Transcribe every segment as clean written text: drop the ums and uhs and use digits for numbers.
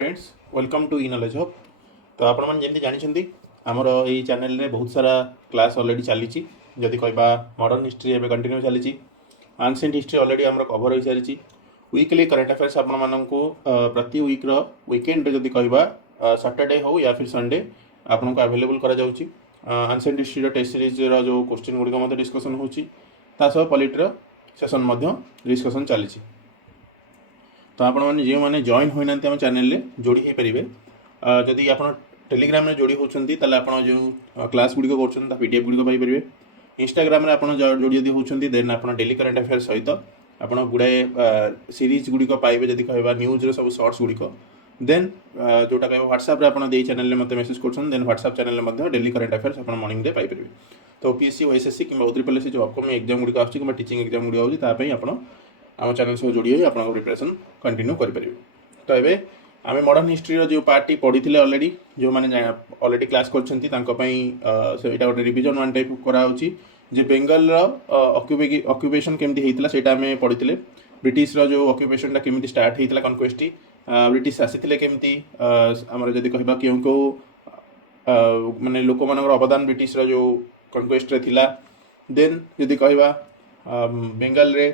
Friends welcome to इ knowledge hub. तो आपण मैंने जमी जानते आमर यही चैनल रे बहुत सारा क्लास ऑलरेडी चली जदि कहवा मॉडर्न हिस्ट्री एवं कंटिन्यू चली एंशिएंट हिस्ट्री ऑलरेडी आमर कवर हो सारी वीकली करंट अफेयर्स आपण मानू प्रति वीक्र वीकेंड जदि कहवा सैटरडे हो या फिर संडे आपन को अवेलेबल करा जाउची। एंशिएंट हिस्ट्री टेस्ट सीरीज जो क्वेश्चन गुड़िक डिस्कसन हो पॉलिटर सेशन डिस्कसन चली। तो आपण मैंने जो मैंने जॉइन होना आम चैनल जोड़ी हो पारे जदि आप टेलीग्राम में जोड़ी होती आप जो क्लास गुड़िक कर पीडीएफ गुड़िक पाइपर। इंस्टाग्राम में आप जोड़ी जब होती देन आप डेली करंट अफेयर सहित आप गुड़ाए सीरीज गुड़िक पाइबे जदि कह न्यूज सब शॉर्ट्स गुड़िक देन जोटा कह व्हाट्सएप आप चैनल मत मेसेज कर देन व्हाट्सएप चैनल में डेली करंट अफेयर्स आप मॉर्निंग रे पाइपर। तो ओपीएससी ओएसएससी कि OSSC जो अपकमिंग एग्जाम गुड़िक आसूँ टीचिंग एग्जाम गुड़िक आम आम चैनल सह जोड़ी हो आप प्रिपरेशन कंटिन्यू करेंगे। तो ये आम मॉडर्न हिस्ट्री जो पार्टी पढ़ी थे ऑलरेडी जो मैंने ऑलरेडी क्लास करछंती गोटे रिविजन वन टाइप कराऊँगी जे बेंगल ऑक्यूपेशन केमती होता है आम पढ़ी ब्रिटिश जो ऑक्यूपेशन केमती स्टार्ट होता कनक्वेस्ट ब्रिटिश आसी केमती आमर जदि कह क्यों माने लोक मान अवदान ब्रिटिश जो कनक्वेस्ट थिला देन जदि कहवा बेंगल रे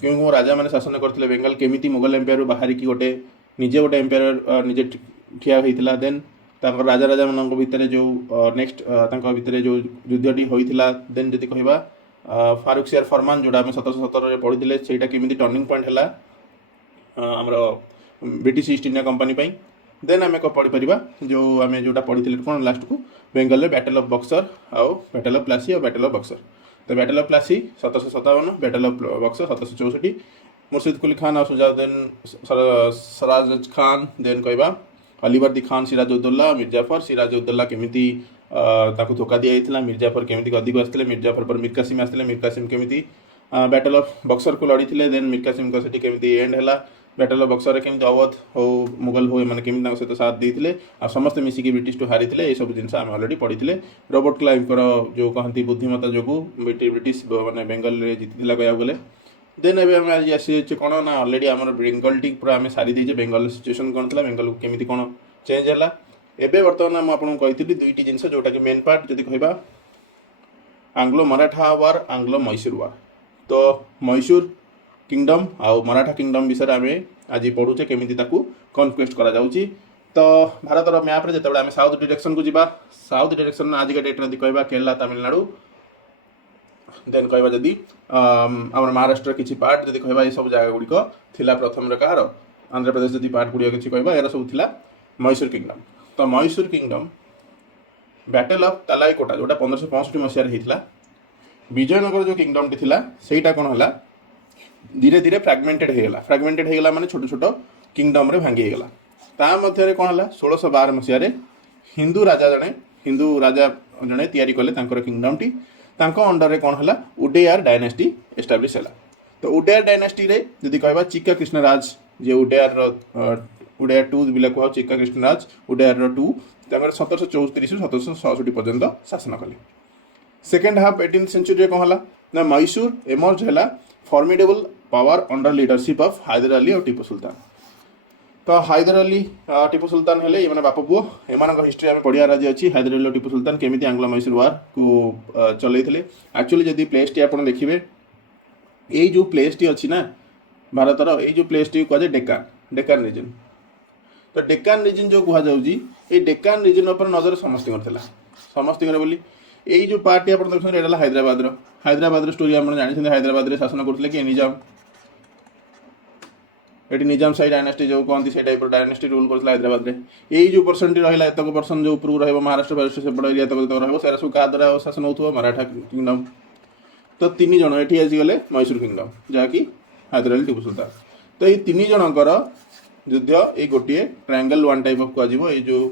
क्यों राजा मैंने शासन करते बेंगल केमिति मुगल एम्पायर बाहर की गोटे निजे गोटे एम्पायर निजे ठिया होता देन राजा राजा मान भितर जो नेक्स्ट भितर जो युद्धटी होता देन जदि कहवा फारूक सियार फरमान जोड़ा 1717 पढ़ी से टर्निंग पॉइंट है आमर British East India Company then आम पढ़ी पार जो आम जोटा पढ़ी कौन लास्ट को बेंगल बैटल ऑफ बक्सर आउ बैटल ऑफ प्लासी और बैटल ऑफ बक्सर। तो battle of Plassey 1757 battle of Buxar 1764 Murshid Quli Khan और सुजाउद्दीन सराज खान देन कहवा अलीवर्दी खान सिराजुद्दौला मिर्जाफर सिराजुद्दौला केमिति धोखा दिया मिर्जाफर केमिति गदी आसते मिर्जाफर पर मीर कासिम आसते मीर कासिम केमिति बैटल ऑफ बक्सर को लड़ी देन मीर कासिम को सेठी केमिति एंड है बैटल ऑफ बक्सर केमिति अवध हो मुगल हो मैंने केमिति सहित साथ देते आ समस्त मिसिकी ब्रिटिश टू हारी ये सब जिन आम अलरेडी पढ़ी रॉबर्ट क्लाइव जो कहती बुद्धिमत्ता जो ब्रिटिश मैंने बेंगल जीति कह गले देन एवं आज आसी कौन ना अलरेडी आम बेंगल टी पूरा आम सारी देचे बेंगल सिचुएशन कौन था बेंगल केमिति कौन चेंज है एबे बर्तमान मुझे कही दुईटी जिन जोटा कि मेन पार्ट जदि कहवा आंग्लो मराठा वार आंग्लो मैसूर वार। तो मैसूर किंगडम आउ मराठा किंगडम विषय आम आज पढ़ुचे केमिति ताकू कनक्वेस्ट करा जाउची। तो भारतर मैप रे जतबे आम साउथ डायरेक्शन को जीवा साउथ डायरेक्शन आज का डेट रे कहवा केरला तमिलनाडु देन कहवा जदि आम महाराष्ट्र किसी पार्ट जदि कहवा ये सब जगह गुड़िक थिला प्रथम रे कहार आंध्र प्रदेश जदि पार्ट गुड़िक किसी कहवा यार सब थिला मैसूर किंगडम। तो मैसूर किंगडम बैटल ऑफ तालाईकोटा जोटा 1565 मसीह होता विजयनगर जो किंगडम टी थिला सेटा कौन है धीरे धीरे फ्रागमेंटेड होगा माने छोट छोट किंगडम रे भांगी गला ता मध्य कौन है 1612 मसीह हिंदू राजा जड़े तैयारी कले किंगडम टी अंडर रे कौन है उडेयार डायनेस्टी एस्टाब्लिश है। तो उडेयार डायनेस्टी रे जदि कहवा चिक्का कृष्णराज जे उडेयार टू बिला कह चिक्का कृष्णराज उडेयार 2 1734 से 1767 पर्यंत शासन कले। सेकेंड हाफ 18th सेंचुरी कौन है ना मैसूर एमर्ज है formidable power under leadership of Hyder Ali और टीपू सुल्तान। तो हैदर अली टीपू सुल्तान हेले ये बाप पुओ एम हिस्ट्री आम पढ़िया आज अच्छी हैदर अली और टीपू सुल्तान केमिति आंग्लो मैसूर वार को चलते एक्चुअली जदि प्लेस टी आप देखिए यही जो प्लेस टी अच्छी ना भारतर यही जो प्लेस टी कहुए डेक्कन रीजन। तो डेक्कन रीजन जो कहुई डेक्कन रीजन पर नजर समस्त बोली यही जो पार्टी आप देखते हैं हैदराबाद स्टोरी आप जानते हैदराबाद रे शासन करते कि निजाम ये निजाम साई डायनेस्टी जो कहती से टाइप डायनेस्टी रूल करता हैदराबाद रे यही जो पर्सन टी रहा एतक पर्सन जो ऊपर रहा महाराष्ट्र सेपट एरिया तक रहा सब क्या द्वारा शासन हो मराठा किंगडम। तो 3 जन ये आसीगले मैसूर किंगडम जहाँकि हैदर अली टीपू सुल्तान। तो ये 3 जनकर युद्ध ये गोटे ट्रायंगल वन टाइप ऑफ कह जो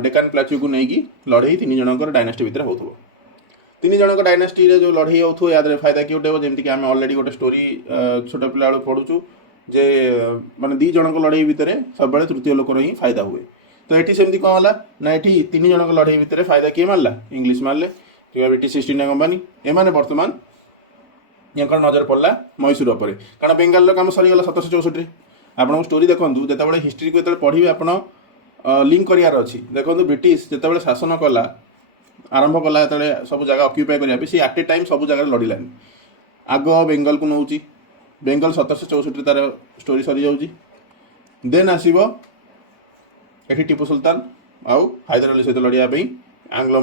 डेक्कन प्लाटू को लेकिन लड़े 3 जनकर डायनेस्टी भितर हो 3 जनक डायनेस्टी रे जो लड़े हो याद फायदा कि उठे जमीक आम अलरेडी गोटे स्टोरी छोट पिला पढ़ुचु जे माने 2 जनक लड़े भितर सब तृतीय लोकर ही फायदा हुए। तो ये सेमती कौन है ना ये 3 जनक लड़े भितर फायदा किए मारला इंग्लिश मारले कि ब्रिटिश ईस्ट इंडिया कंपनी एमाने बर्तमान नजर पड़ा मैसूर पर कारण बेंगाल काम सरीगला 1764 आपन स्टोरी देखंतु जेतेबेले हिस्ट्री को जेतेबेले पढ़िबे आपन लिंक करियार अछि देखंतु ब्रिटिश जेतेबेले शासन कला आरंभ कला जेतेबेले सब जगह ऑक्युपाई करिया पे सी एट ए टाइम सब जगह लड़िलानी आग बेंगल को नौची बेंगल 1764 तार स्टोरी सरी जाउची देन आसीबो एठी टीपू सुल्तान आउ हैदर अली सहित लड़िया पे आंग्लो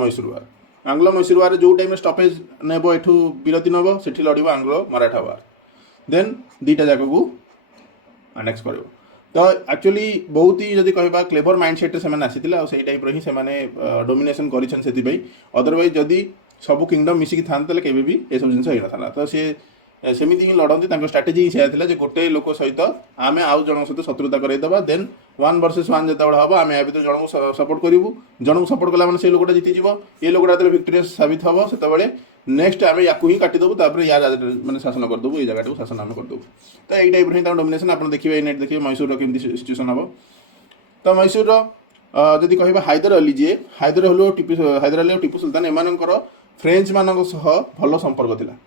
मैसूर वार जो टाइम स्टॉपेज नेबो एठू विरति नबो सेठी लड़िबो आंग्लो मराठा वार देन दीटा जाक को अनेक्स करिवो तो एक्चुअली बहुत ही जदि कहबा क्लेवर माइंडसेट से मैंने आसीथिला और सेही टाइप रो ही से माने डोमिनेशन करिछन सेति पई अदरवाइज जदि सब किंगडम मिसिकी थांतले केबे भी ए सब जिंस होइना थाला तो से सेमिति ही लड़ती स्ट्राटेजी ही सेया थिला जे गोटे लोक सहित आमे आउ जन सहित शत्रुता करैदबा देन 1 वर्सेस 1 जेतेबेले हबो आमे या भीतर जन को सपोर्ट करिवु जन को सपोर्ट कला माने से लोकटा जीति जीवो ए लोकटा जेतेबेले विक्टोरियस साबित हबो सेतेबेले नेक्स्ट आमे याकू ही काटी दबु तापर यार माने शासन कर दबु ए जगह को शासन आमे कर दबु तो एई टाइप रे डोमिनेशन आपण देखिबे नेट देखिबे मैसूर रो केमति सिचुएशन हबो तो मैसूर रो जदि कहबा हैदर अली जे हैदर अली और टीपू सुल्तान एमानकर फ्रेंच मानक सह भलो संपर्क थिला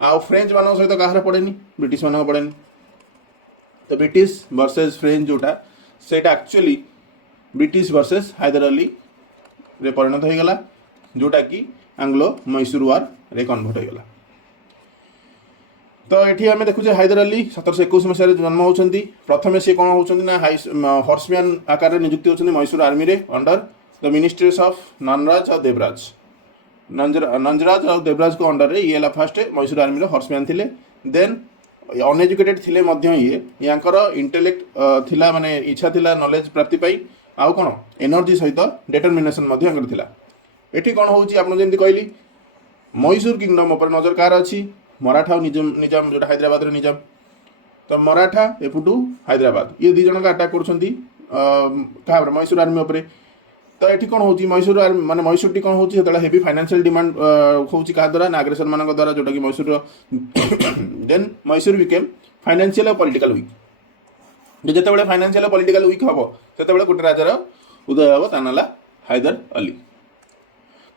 आ फ्रेंच मानक सहित कहार पड़ेनी ब्रिटिश मानक पड़ेनी तो ब्रिटिश वर्सेस फ्रेंच जोटा सेटा actually British versus Hyder Ali रे परिणत हो गला जोटा कि आंग्लो मैसूर वार रे कन्वर्ट हो गला तो एठी हमें देखु हैदर अली 1721 मसीह जन्म होचंती प्रथमे से कोन होचंती ना हॉर्समैन आकार रे नियुक्ति होचंती मैसूर आर्मी रे under the ministries of Nanjaraj और देवराज नंजराज और देवराज को अंडर रे ये फास्ट मैसूर आर्मी रे हॉर्समैन थिले देन अनएजुकेटेड थिले मध्य ये यांकर इंटेलेक्ट थिला माने इच्छा थिला नॉलेज प्राप्ति पाई आउ कोन एनर्जी सहित डिटरमिनेशन मध्य यांकर थिला एठी कोन होउची आपन जेंति कहली मैसूर किंगडम ऊपर नजर कार अछि मराठा और निजाम जो हैदराबाद रे निजाम तो मराठा एपुटू हैदराबाद ये दी जन का अटैक करछंती का मैसूर आर्मी ऊपर तो ये कौन होची मैसूर माने मैसूर टी कौन होची सेतला हेवी फाइनेंशियल डिमांड होची का द्वारा नागरेशन मानक द्वारा जोटा कि Mysore then Mysore became financial और पॉलिटिकल वीक जेतेबेले फाइनेंशियल और पॉलिटिकल वीक हबो सेतेबेले गोटे राजार उदय हबो तानाला हैदर अली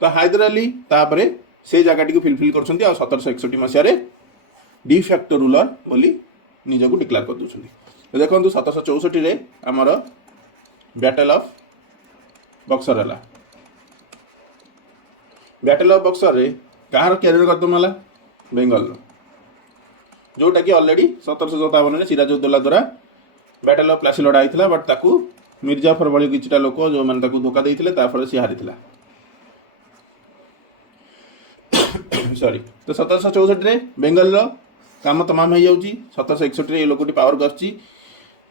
तो हैदर अली तापरे से जगह टी फिलफिल करछंती आ 1761 मसिया रे डिफैक्टो रूलर बोली निजको डिक्लेयर कर दोछंती तो देखंतु 1764 रे हमर बैटल ऑफ बक्सर है बैटल ऑफ बक्सर रे कहार कैरियर करदम है बेंगल जोटा कि ऑलरेडी 1757 रे सिराजुद्दौला द्वारा बैटल ऑफ प्लासी लड़ा होता बट ताकू मिर्जाफर भली किछटा लोक जो मैंने ताकू धोखा देइथिले तापर से हारिथिला सॉरी तो 1764 रे बेंगल रो काम तमाम हो जाउची 1761 रे ये लोकटी पावर गछि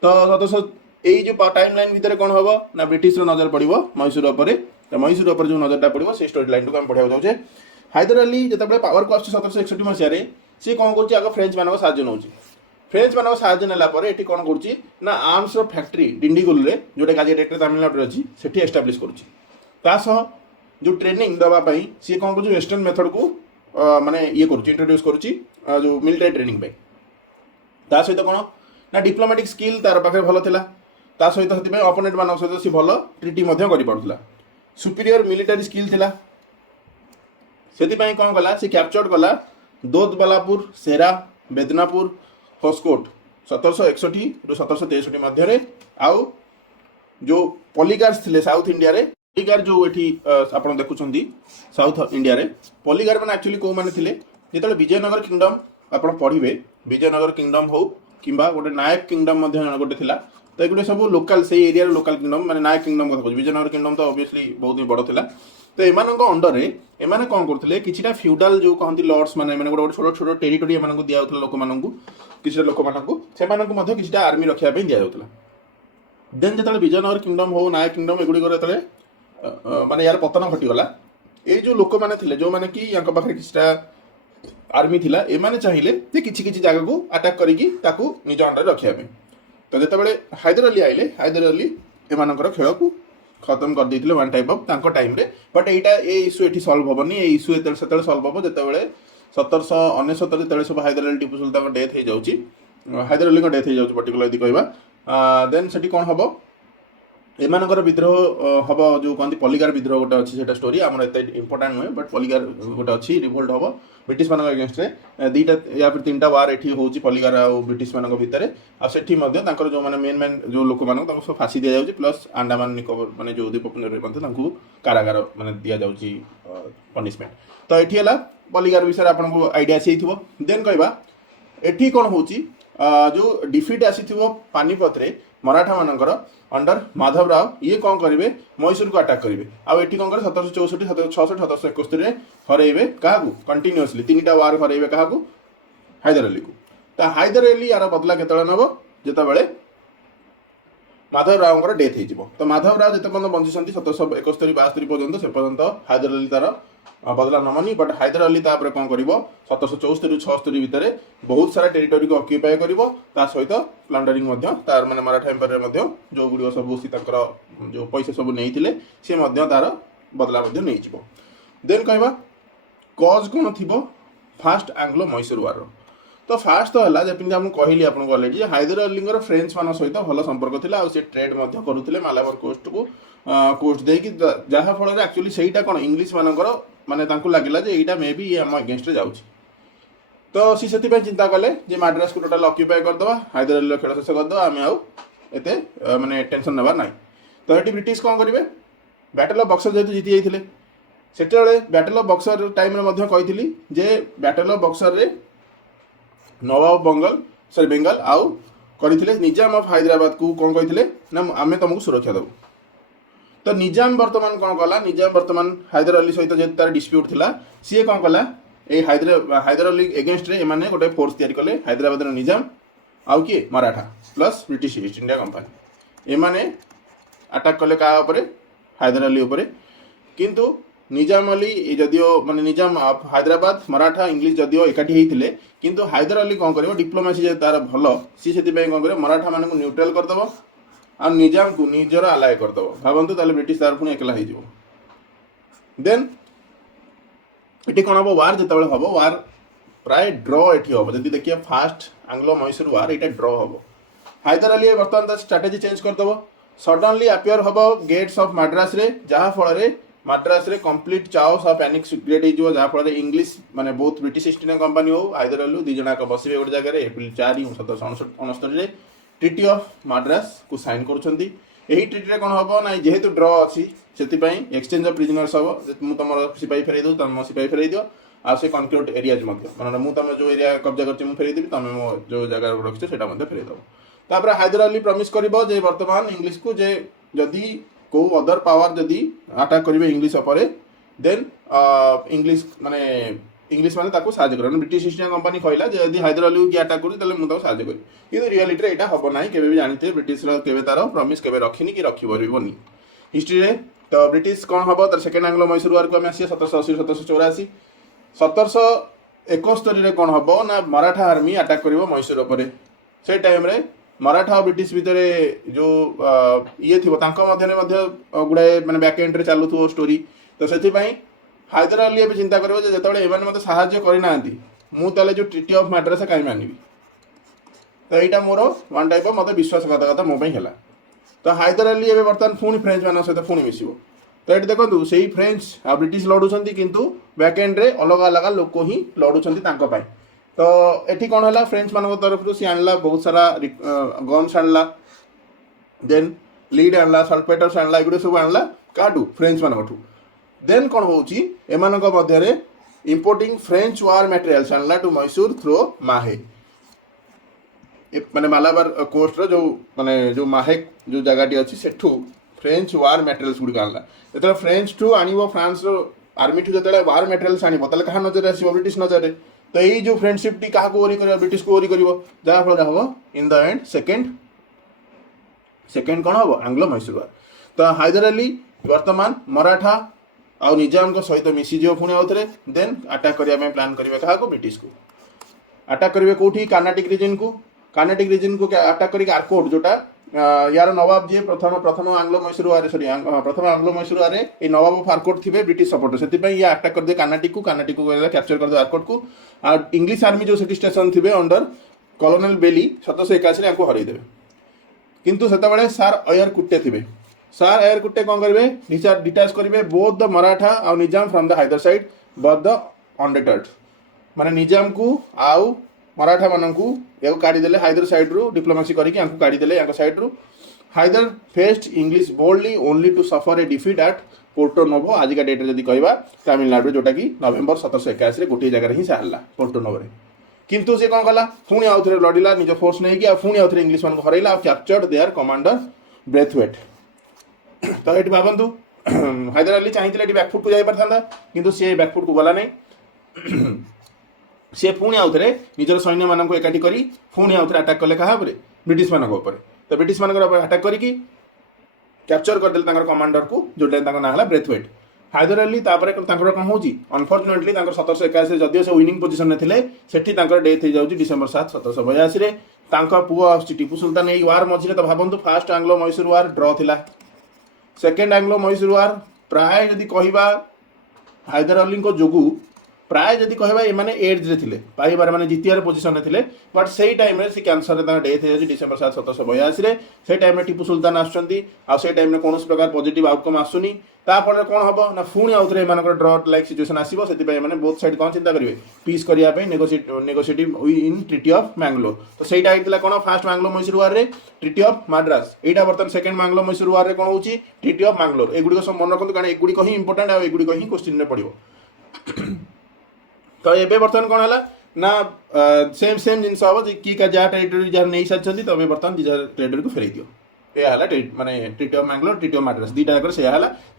तो 1700 यही जो टाइम लाइन भितर कौन हम ना ब्रिटिश नजर पड़ो मैसूर उपर तो मैसूर उपर जो नजरटा पड़ो से स्टोरी लाइन को हम पढ़ा जाऊे हैदर अली जो पावर को आस 1761 मसीह सी कौन कर आग फ्रेंच मान साहय नौ फ्रेंच मान साहय नाला ये कौन कर आर्म्स फैक्ट्री डिंडीगुल जोटा आज डेट तमिलनाडु अच्छी से एस्टाब्लीश कर जो ट्रेनिंग दवाई सी कौन कर वेस्टर्न मेथड को माने ये इंट्रोड्यूस कर जो मिलिटरी ट्रेनिंग ता सहित कौन ना डिप्लोमेटिक स्किल तार पाखे भल थिला ता सहित से अपोनेंट मान सहित सी भल ट्रिटी कर सुपीरियर मिलिटरी स्किल थिला से कौन कला सी कैप्चर कला दोदबलापुर सेरा बेदनापुर होस्कोट 1761 रु 1763 मध्य आउ जो पॉलीगार्स थिले साउथ इंडिया रे पॉलीगार जो एठी आपण देखुछंती साउथ इंडिया रे पॉलीगार माने एक्चुअली को माने थिले जेतले विजयनगर किंगडम आपण पढिबे विजयनगर किंगडम हो किंबा गोटे नायक किंगडम मध्य गोटे थिला तो ये सब लोकल से एरिया लोकल किंगडम माने नायक किंगडम कथा कहूँ विजयनगर किंगडम तो ऑब्वियसली बहुत ही बड़ थिला तो एमानक अंडर रे एमाने कौन करथिले किछिटा फ्यूडाल जो कहंती लॉर्ड्स माने माने गोटे छोट छोट टेरिटोरी एमानक दिया होतला लोक मानकू किछिटा लोक मानकू सेमानकू मध्ये किछिटा आर्मी रखिया पे दिया होतला देन जतले विजयनगर किंगडम हो नायक किंगडम एगुडी करे तले माने यार पतन घटी गला ए जो लोक माने थिले जो माने कि यांक पाखरे किछिटा आर्मी थिला एमाने चाहिले जे किछि किछि जागा को अटैक करिकि ताकू निज अंडर रखिया पे तो जेतेबेले हैदर अली आइले हैदर अली एमानकर खेल को खत्म कर देइथिले वन टाइप ऑफ तांको टाइम रे बट एटा ए इशू एठी सॉल्व होबनी ए इशू सेतेले सॉल्व होबो जेतेबेले 1769 जेतेबेले सब हैदर अली टीपू सुल्तान का डेथ हे जाउची हैदर अली का डेथ हे जाउची पर्टिकुलर यदि कहबा देन सेठी कोन हबो ଏମାନଙ୍କର ବିଦ୍ରୋହ ହବ ଯେଉଁ କହନ୍ତି ପଲିଗାର ବିଦ୍ରୋହ ଗୋଟେ ଅଛି, ସେଇଟା ଷ୍ଟୋରି ଆମର ଏତେ ଇମ୍ପୋର୍ଟାଣ୍ଟ ନୁହେଁ, ବଟ୍ ପଲିଗାର ଗୋଟେ ଅଛି ରିଭୋଲ୍ଟ ହବ ବ୍ରିଟିଶମାନଙ୍କ ଏଗେନଷ୍ଟରେ। ଦୁଇଟା ୟା ପରେ ତିନିଟା ୱାର୍ ଏଠି ହେଉଛି ପଲିଗାର ଆଉ ବ୍ରିଟିଶମାନଙ୍କ ଭିତରେ। ଆଉ ସେଠି ମଧ୍ୟ ତାଙ୍କର ଯେଉଁମାନେ ମେନ୍ ଯେଉଁ ଲୋକମାନଙ୍କୁ ତାଙ୍କୁ ସବୁ ଫାଶୀ ଦିଆଯାଉଛି, ପ୍ଲସ୍ ଆଣ୍ଡାମାନ ନିକୋବର ମାନେ ଯେଉଁ ଦ୍ୱୀପପୁଞ୍ଜରେ ମଧ୍ୟ ତାଙ୍କୁ କାରାଗାର ମାନେ ଦିଆଯାଉଛି ପନିସମେଣ୍ଟ। ତ ଏଠି ହେଲା ପଲିଗାର ବିଷୟରେ ଆପଣଙ୍କୁ ଆଇଡ଼ିଆ ଆସିଯାଇଥିବ। ଦେନ୍ କହିବା ଏଠି କ'ଣ ହେଉଛି, ଯେଉଁ ଡିଫିଟ୍ ଆସିଥିବ ପାନିପତରେ ମରାଠାମାନଙ୍କର ଅଣ୍ଡର ମାଧବ ରାଓ, ଇଏ କ'ଣ କରିବେ ମହୀଶୂରକୁ ଆଟାକ୍ କରିବେ। ଆଉ ଏଠି କ'ଣ କରିବେ 1764, 1766, 1771ରେ ହରେଇବେ କାହାକୁ କଣ୍ଟିନ୍ୟୁଅସଲି ତିନିଟା ୱାର୍ ହରେଇବେ କାହାକୁ, ହାଇଦର ଅଲିକୁ। ତ ହାଇଦର ଅଲି ୟାର ବଦଲା କେତେବେଳେ ନେବ, ଯେତେବେଳେ ମାଧବ ରାଓଙ୍କର ଡେଥ୍ ହେଇଯିବ। ତ ମାଧବ ରାଓ ଯେତେ ପର୍ଯ୍ୟନ୍ତ ବଞ୍ଚିଛନ୍ତି 1771, 72 ପର୍ଯ୍ୟନ୍ତ, ସେ ପର୍ଯ୍ୟନ୍ତ ହାଇଦର ଅଲି ତାର ବଦଲା ନବନି। ବଟ୍ ହାଇଦର ଅଲି ତାପରେ କ'ଣ କରିବ 1774 76 ଭିତରେ ବହୁତ ସାରା ଟେରିଟୋରିକୁ ଅକ୍ୟୁପାଏ କରିବ, ତା ସହିତ ପ୍ଲାଣ୍ଡରିଂ ମଧ୍ୟ ତାର ମାନେ ମରାଠା ଏମ୍ପାୟାରରେ ମଧ୍ୟ ଯେଉଁଗୁଡ଼ିକ ସବୁ ସେ ତାଙ୍କର ଯେଉଁ ପଇସା ସବୁ ନେଇଥିଲେ ସେ ମଧ୍ୟ ତାର ବଦଲା ମଧ୍ୟ ନେଇଯିବ। ଦେନ୍ କହିବା କଜ୍ କ'ଣ ଥିବ ଫାଷ୍ଟ ଆଙ୍ଗ୍ଲୋ ମହୀଶୂର ୱାର୍ର। ତ ଫାଷ୍ଟ ତ ହେଲା ଯେମିତି ମୁଁ କହିଲି ଆପଣଙ୍କୁ ଅଲରେଡ଼ି, ଯେ ହାଇଦର ଅଲିଙ୍କର ଫ୍ରେଞ୍ଚମାନଙ୍କ ସହିତ ଭଲ ସମ୍ପର୍କ ଥିଲା ଆଉ ସେ ଟ୍ରେଡ୍ ମଧ୍ୟ କରୁଥିଲେ ମାଲାବାର କୋଷ୍ଟକୁ କୋଷ୍ଟ ଦେଇକି, ଯାହାଫଳରେ ଆକ୍ଚୁଆଲି ସେଇଟା କ'ଣ ଇଂଲିଶ ମାନଙ୍କର ମାନେ ତାଙ୍କୁ ଲାଗିଲା ଯେ ଏଇଟା ମେ ବି ଆମ ଏଗେନଷ୍ଟରେ ଯାଉଛି। ତ ସେ ସେଥିପାଇଁ ଚିନ୍ତା କଲେ ଯେ ମାଡ୍ରାସକୁ ଟୋଟାଲ ଅକ୍ୟୁପାଏ କରିଦେବା, ହାଇଦର ଅଲିର ଖେଳ ଶେଷ କରିଦେବା, ଆମେ ଆଉ ଏତେ ମାନେ ଟେନସନ୍ ନେବାର ନାହିଁ। ତ ଏଠି ବ୍ରିଟିଶ କ'ଣ କରିବେ, ବ୍ୟାଟେଲ ଅଫ୍ ବକ୍ସର ଯେହେତୁ ଜିତି ଯାଇଥିଲେ, ସେତେବେଳେ ବ୍ୟାଟେଲ ଅଫ୍ ବକ୍ସର ଟାଇମ୍ରେ ମଧ୍ୟ କହିଥିଲି ଯେ ବ୍ୟାଟେଲ ଅଫ୍ ବକ୍ସରରେ ନବାବ ବେଙ୍ଗଲ ଆଉ କରିଥିଲେ ନିଜାମ ଅଫ୍ ହାଇଦ୍ରାବାଦକୁ କ'ଣ କହିଥିଲେ ନା ଆମେ ତୁମକୁ ସୁରକ୍ଷା ଦେବୁ। ତ ନିଜାମ ବର୍ତ୍ତମାନ କ'ଣ କଲା, ନିଜାମ ବର୍ତ୍ତମାନ ହାଇଦର ଅଲି ସହିତ ଯେହେତୁ ତାର ଡିସ୍ପ୍ୟୁଟ୍ ଥିଲା, ସିଏ କ'ଣ କଲା ଏଇ ହାଇଦର ଅଲି ଏଗେନଷ୍ଟରେ ଏମାନେ ଗୋଟେ ଫୋର୍ସ ତିଆରି କଲେ, ହାଇଦ୍ରାବାଦର ନିଜାମ ଆଉ କିଏ Maratha plus British East India company, ଏମାନେ ଆଟାକ୍ କଲେ କାହା ଉପରେ, ହାଇଦର ଅଲି ଉପରେ। କିନ୍ତୁ ନିଜାମ ଅଲି ଯଦିଓ ମାନେ ନିଜାମ ହାଇଦ୍ରାବାଦ ମରାଠା ଇଂଲିଶ ଯଦିଓ ଏକାଠି ହେଇଥିଲେ, କିନ୍ତୁ ହାଇଦର ଅଲି କ'ଣ କରିବ ଡିପ୍ଲୋମାସି ଯେ ତାର ଭଲ, ସିଏ ସେଥିପାଇଁ କ'ଣ କରିବ ମରାଠାମାନଙ୍କୁ ନ୍ୟୁଟ୍ରାଲ କରିଦେବ ଆଉ ନିଜାମକୁ ନିଜର ଆଲାୟ କରିଦେବ। ଭାବନ୍ତୁ ତାହେଲେ ବ୍ରିଟିଶ ତାର ପୁଣି ଏକଲା ହେଇଯିବ। ଦେନ୍ ଏଠି କ'ଣ ହେବ, ୱାର୍ ଯେତେବେଳେ ହେବ, ୱାର୍ ପ୍ରାୟ ଡ୍ର ଏଠି ହେବ। ଯଦି ଦେଖିବା ଫାଷ୍ଟ ଆଙ୍ଗ୍ଲୋ ମହୀଶୂର ୱାର୍ ଏଇଟା ଡ୍ର ହେବ। ହାଇଦର ଅଲି ବର୍ତ୍ତମାନ ତା ଷ୍ଟ୍ରାଟେଜି ଚେଞ୍ଜ କରିଦେବ, ସଡନଲି ଆପିୟର ହେବ ଗେଟ୍ସ ଅଫ୍ ମାଡ୍ରାସରେ, ଯାହାଫଳରେ ମାଡ୍ରାସରେ କମ୍ପ୍ଲିଟ୍ ଚାଓସ୍ ଆଉ ପ୍ୟାନିକ୍ କ୍ରିଏଟ୍ ହେଇଯିବ, ଯାହାଫଳରେ ଇଂଲିଶ ମାନେ ବହୁତ ବ୍ରିଟିଶ ଇଷ୍ଟ ଇଣ୍ଡିଆ କମ୍ପାନୀ ହଉ ହାଇଦର ଅଲି ଦୁଇ ଜଣ ଯାକ ବସିବେ ଗୋଟେ ଜାଗାରେ। ଏପ୍ରିଲ 4 1769ରେ ଟ୍ରିଟି ଅଫ୍ ମାଡ୍ରାସକୁ ସାଇନ୍ କରୁଛନ୍ତି। ଏହି ଟ୍ରିଟିରେ କ'ଣ ହେବ ନା, ଯେହେତୁ ଡ୍ର ଅଛି ସେଥିପାଇଁ ଏକ୍ସଚେଞ୍ଜ ଅଫ୍ ପ୍ରିଜନର୍ସ ହେବ, ମୁଁ ତୁମର ସିପାହୀ ଫେରାଇ ଦେଉଛି, ତୁମେ ମୋ ସିପାହୀ ଫେରାଇ ଦିଅ, ଆଉ ସେ କନକ୍ୟୁର୍ଡ ଏରିଆଜ୍ ମଧ୍ୟ, ମାନେ ମୁଁ ତୁମେ ଯେଉଁ ଏରିଆ କବ୍ଜା କରିଛି ମୁଁ ଫେରାଇ ଦେବି, ତୁମେ ମୋ ଯେଉଁ ଜାଗା ରଖିଛ ସେଇଟା ମଧ୍ୟ ଫେରାଇ ଦେବ। ତାପରେ ହାଇଦର ଅଲି ପ୍ରମିସ୍ କରିବ ଯେ ବର୍ତ୍ତମାନ ଇଂଲିଶକୁ ଯେ ଯଦି କେଉଁ ଅଦର ପାୱାର ଯଦି ଆଟାକ୍ କରିବେ ଇଂଲିଶ ଉପରେ, ଦେନ୍ ଇଂଲିଶ ମାନେ ତାକୁ ସାହାଯ୍ୟ କରିବେ। ବ୍ରିଟିଶ ଇଷ୍ଟ ଇଣ୍ଡିଆ କମ୍ପାନୀ କହିଲା ଯେ ଯଦି ହାଇଦର ଅଲିକୁ କିଏ ଆଟାକ୍ କରୁଛି ତାହେଲେ ମୁଁ ତାକୁ ସାହାଯ୍ୟ କରିବି, କିନ୍ତୁ ରିଆଲିଟିରେ ଏଇଟା ହେବ ନାହିଁ। କେବେ ବି ଜାଣିଥିବେ ବ୍ରିଟିଶର କେବେ ତାର ପ୍ରମିସ୍ କେବେ ରଖିନି କି ରଖିପାରିବନି ହିଷ୍ଟ୍ରିରେ। ତ ବ୍ରିଟିଶ କ'ଣ ହେବ, ତାର ସେକେଣ୍ଡ ଆଙ୍ଗ୍ଲୋ ମହୀଶୂର ୱାର୍କୁ ଆମେ ଆସିବା 1780 1784। 1771ରେ କ'ଣ ହେବ ନା ମରାଠା ଆର୍ମି ଆଟାକ୍ କରିବ ମହୀଶୂର ଉପରେ। ସେଇ ଟାଇମ୍ରେ ମରାଠା ଆଉ ବ୍ରିଟିଶ ଭିତରେ ଯେଉଁ ଇଏ ଥିବ ତାଙ୍କ ମଧ୍ୟରେ ମଧ୍ୟ ଗୁଡ଼ାଏ ମାନେ ବ୍ୟାକ୍ ଏଣ୍ଡରେ ଚାଲୁଥିବ ଷ୍ଟୋରି। ତ ସେଥିପାଇଁ ହାଇଦର ଅଲି ଏବେ ଚିନ୍ତା କରିବ ଯେ ଯେତେବେଳେ ଏମାନେ ମୋତେ ସାହାଯ୍ୟ କରିନାହାନ୍ତି, ମୁଁ ତାହେଲେ ଯେଉଁ ଟ୍ରିଟି ଅଫ୍ ମାଡ୍ରାସ କାହିଁକି ମାନିବି। ତ ଏଇଟା ମୋର ୱାନ୍ ଟାଇପ୍ ଅଫ୍ ମୋତେ ବିଶ୍ୱାସଘାତକତା ମୋ ପାଇଁ ହେଲା। ତ ହାଇଦର ଅଲି ଏବେ ବର୍ତ୍ତମାନ ପୁଣି ଫ୍ରେଞ୍ଚମାନଙ୍କ ସହିତ ପୁଣି ମିଶିବ। ତ ଏଠି ଦେଖନ୍ତୁ ସେଇ ଫ୍ରେଞ୍ଚ ଆଉ ବ୍ରିଟିଶ ଲଢ଼ୁଛନ୍ତି, କିନ୍ତୁ ବ୍ୟାକ୍ ଏଣ୍ଡରେ ଅଲଗା ଅଲଗା ଲୋକ ହିଁ ଲଢ଼ୁଛନ୍ତି ତାଙ୍କ ପାଇଁ। ତ ଏଠି କ'ଣ ହେଲା, ଫ୍ରେଞ୍ଚମାନଙ୍କ ତରଫରୁ ସିଏ ଆଣିଲା ବହୁତ ସାରା ଗନ୍ସ ଆଣିଲା, ଦେନ୍ ଲିଡ୍ ଆଣିଲା, ସଲ୍ପେଟର୍ସ ଆଣିଲା, ଏଗୁଡ଼ା ସବୁ ଆଣିଲା କାହାଠୁ, ଫ୍ରେଞ୍ଚମାନଙ୍କଠୁ। ଦେନ୍ କ'ଣ ହେଉଛି, ଏମାନଙ୍କ ମଧ୍ୟରେ ଇମ୍ପୋର୍ଟିଂ ଫ୍ରେଞ୍ଚ ୱାର୍ ମ୍ୟାଟେରିଆଲ୍ସ ଆଣିଲା ଟୁ ମହୀଶୂର ଥ୍ରୋ ମାହେ, ମାନେ ମାଲାବାର କୋଷ୍ଟର ଯେଉଁ ମାହେ ଯେଉଁ ଜାଗାଟି ଅଛି ସେଠୁ ଫ୍ରେଞ୍ଚ ୱାର୍ ମ୍ୟାଟେରିଆଲ୍ସ ଗୁଡ଼ିକ ଆଣିଲା। ଯେତେବେଳେ ଫ୍ରେଞ୍ଚଠୁ ଆଣିବ, ଫ୍ରାନ୍ସର ଆର୍ମିଠୁ ଯେତେବେଳେ ୱାର୍ ମ୍ୟାଟେରିଆଲ୍ସ ଆଣିବ, ତାହେଲେ କାହା ନଜରରେ ଆସିବ, ବ୍ରିଟିଶ ନଜରରେ। ତ ଏଇ ଯେଉଁ ଫ୍ରେଣ୍ଡସିପ୍ଟି କାହାକୁ ଓରି କରିବ, ବ୍ରିଟିଶକୁ ଓରି କରିବ, ଯାହାଫଳରେ ହେବ ଇନ୍ ଦ ଏଣ୍ଡ ସେକେଣ୍ଡ କ'ଣ ହେବ, ଆଙ୍ଗ୍ଲୋ ମହୀଶୂର ୱାର୍। ତ ହାଇଦର ଅଲି ବର୍ତ୍ତମାନ ମରାଠା ଆଉ ନିଜାମଙ୍କ ସହିତ ମିଶିଯିବ ପୁଣି ଆଉଥରେ। ଦେନ୍ ଆଟାକ୍ କରିବା ପାଇଁ ପ୍ଲାନ୍ କରିବେ କାହାକୁ, ବ୍ରିଟିଶକୁ ଆଟାକ୍ କରିବେ। କେଉଁଠି, କାର୍ନାଟିକ୍ ରିଜିନ୍କୁ ଆଟାକ୍ କରିକି ଆର୍କୋଟ, ଯେଉଁଟା ୟାର ନବାବ ଯିଏ ପ୍ରଥମ ଆଙ୍ଗ୍ଲୋ ମହୀଶୂର ୱାର୍ରେ ଏଇ ନବାବ ଅଫ୍ ଆର୍କୋଟ ଥିବେ ବ୍ରିଟିଶ ସପୋର୍ଟର, ସେଥିପାଇଁ ଇଏ ଆଟାକ୍ କରିଦିଏ କାର୍ନାଟିକ୍କୁ କ୍ୟାପଚର କରିଦେବେ ଆର୍କୋଟକୁ। ଆଉ ଇଂଲିଶ ଆର୍ମି ଯେଉଁ ସେଠି ଷ୍ଟେସନ୍ ଥିବେ ଅଣ୍ଡର କଲୋନେଲ ବେଲି 1781ରେ ୟାଙ୍କୁ ହରାଇଦେବେ। କିନ୍ତୁ ସେତେବେଳେ ସାର୍ ଅୟର କୁଟେ ଥିବେ, सार एयर कुट्टे कौन करेंगे डिटाच करेंगे बोथ द मराठा आउ Nizam from the Haidar side but the undeterred माने निजाम को आउ मराठा मान को काढ़ीदे हाइदर साइड रू डिप्लोमेसी करके काढ़ीदे साइड रू Haidar faced English boldly only to suffer a defeat at Porto Novo आजिका डेट जब कहवा तमिलनाडु जोटा कि नवेम्बर 1781 गोटे जगह ही सारा पोर्टो नोवो किंतु से कौन कला पुणी आउ थे लड़िला निज फोर्स नहीं पुणी आउ थे इंग्लिश मान हरैला कैप्चर्ड देयर कमांडर ब्रेथवेट तो ये भावतु हैदर अली चाहिए बैकफुट को जाता किंतु सी बैकफुट को गला नहीं सी पुणी आउ थे निजर सैन्य मान एकाठी कर पुणी आउ थे आटाक कले क्या ब्रिटिश मान तो ब्रिटिश मान आटाक करके कैप्चर करदे कमांडर को जोटा ना ब्रेथवेट हैदर अली कौन हो अनफर्चुनेटली 1781 जदिव से विनिंग पोजिशन में थे सेठी डेथ हो जाऊँगी डिसेम्बर 7 1782 पुओ आसुची टीपू सुल्तान यही वार मझे तो भावतु फास्ट आंग्लो मैसूर वार ड्र थिला सेकेंड आंग्लो मैसूर वार प्राय जदि कहवा हैदर अली जोगु प्राय जदि कहवा एमाने एज रे थिले पाइबार माने जितियार पोजिशन में थे बट से टाइम से कैंसर डेथ हो डिसेम्बर 7 1782 से टाइम टीपू सुल्तान आसुचंती आ से टाइम कौन प्रकार पॉजिटिव आउटकम आसुनी तापर कौन हम ना पुणी आउ थे ड्र लाइक सिचुएशन आसो से बोथ साइड कौन चिंता करेंगे पीस करने नेगोशिएटिव इन ट्रिटी ऑफ मैंगलोर तो सहीटा होता कौन फास्ट मैंगलो मैसूर वार रे ट्रिटी ऑफ माड्रास यहाँ बर्तमान सेकेंड मैंगलो मैसूर वार रे कौन हो ट्रिटी ऑफ मैंगलोर एगुड़िक सब मन रखते कारण एगुड़िक ही इंपोर्टाट आ एगुड़िक ही क्वेश्चन में पड़ो तो ये बर्तमान कौन है ना सेम सेम जिनस हम कि जहाँ टेरिटोरी जहाँ नहीं सारी तो बर्तमान टेरिटोरी को फेर दियो यह माने treaty of Mangalore treaty of Madras दुईटा जाकर से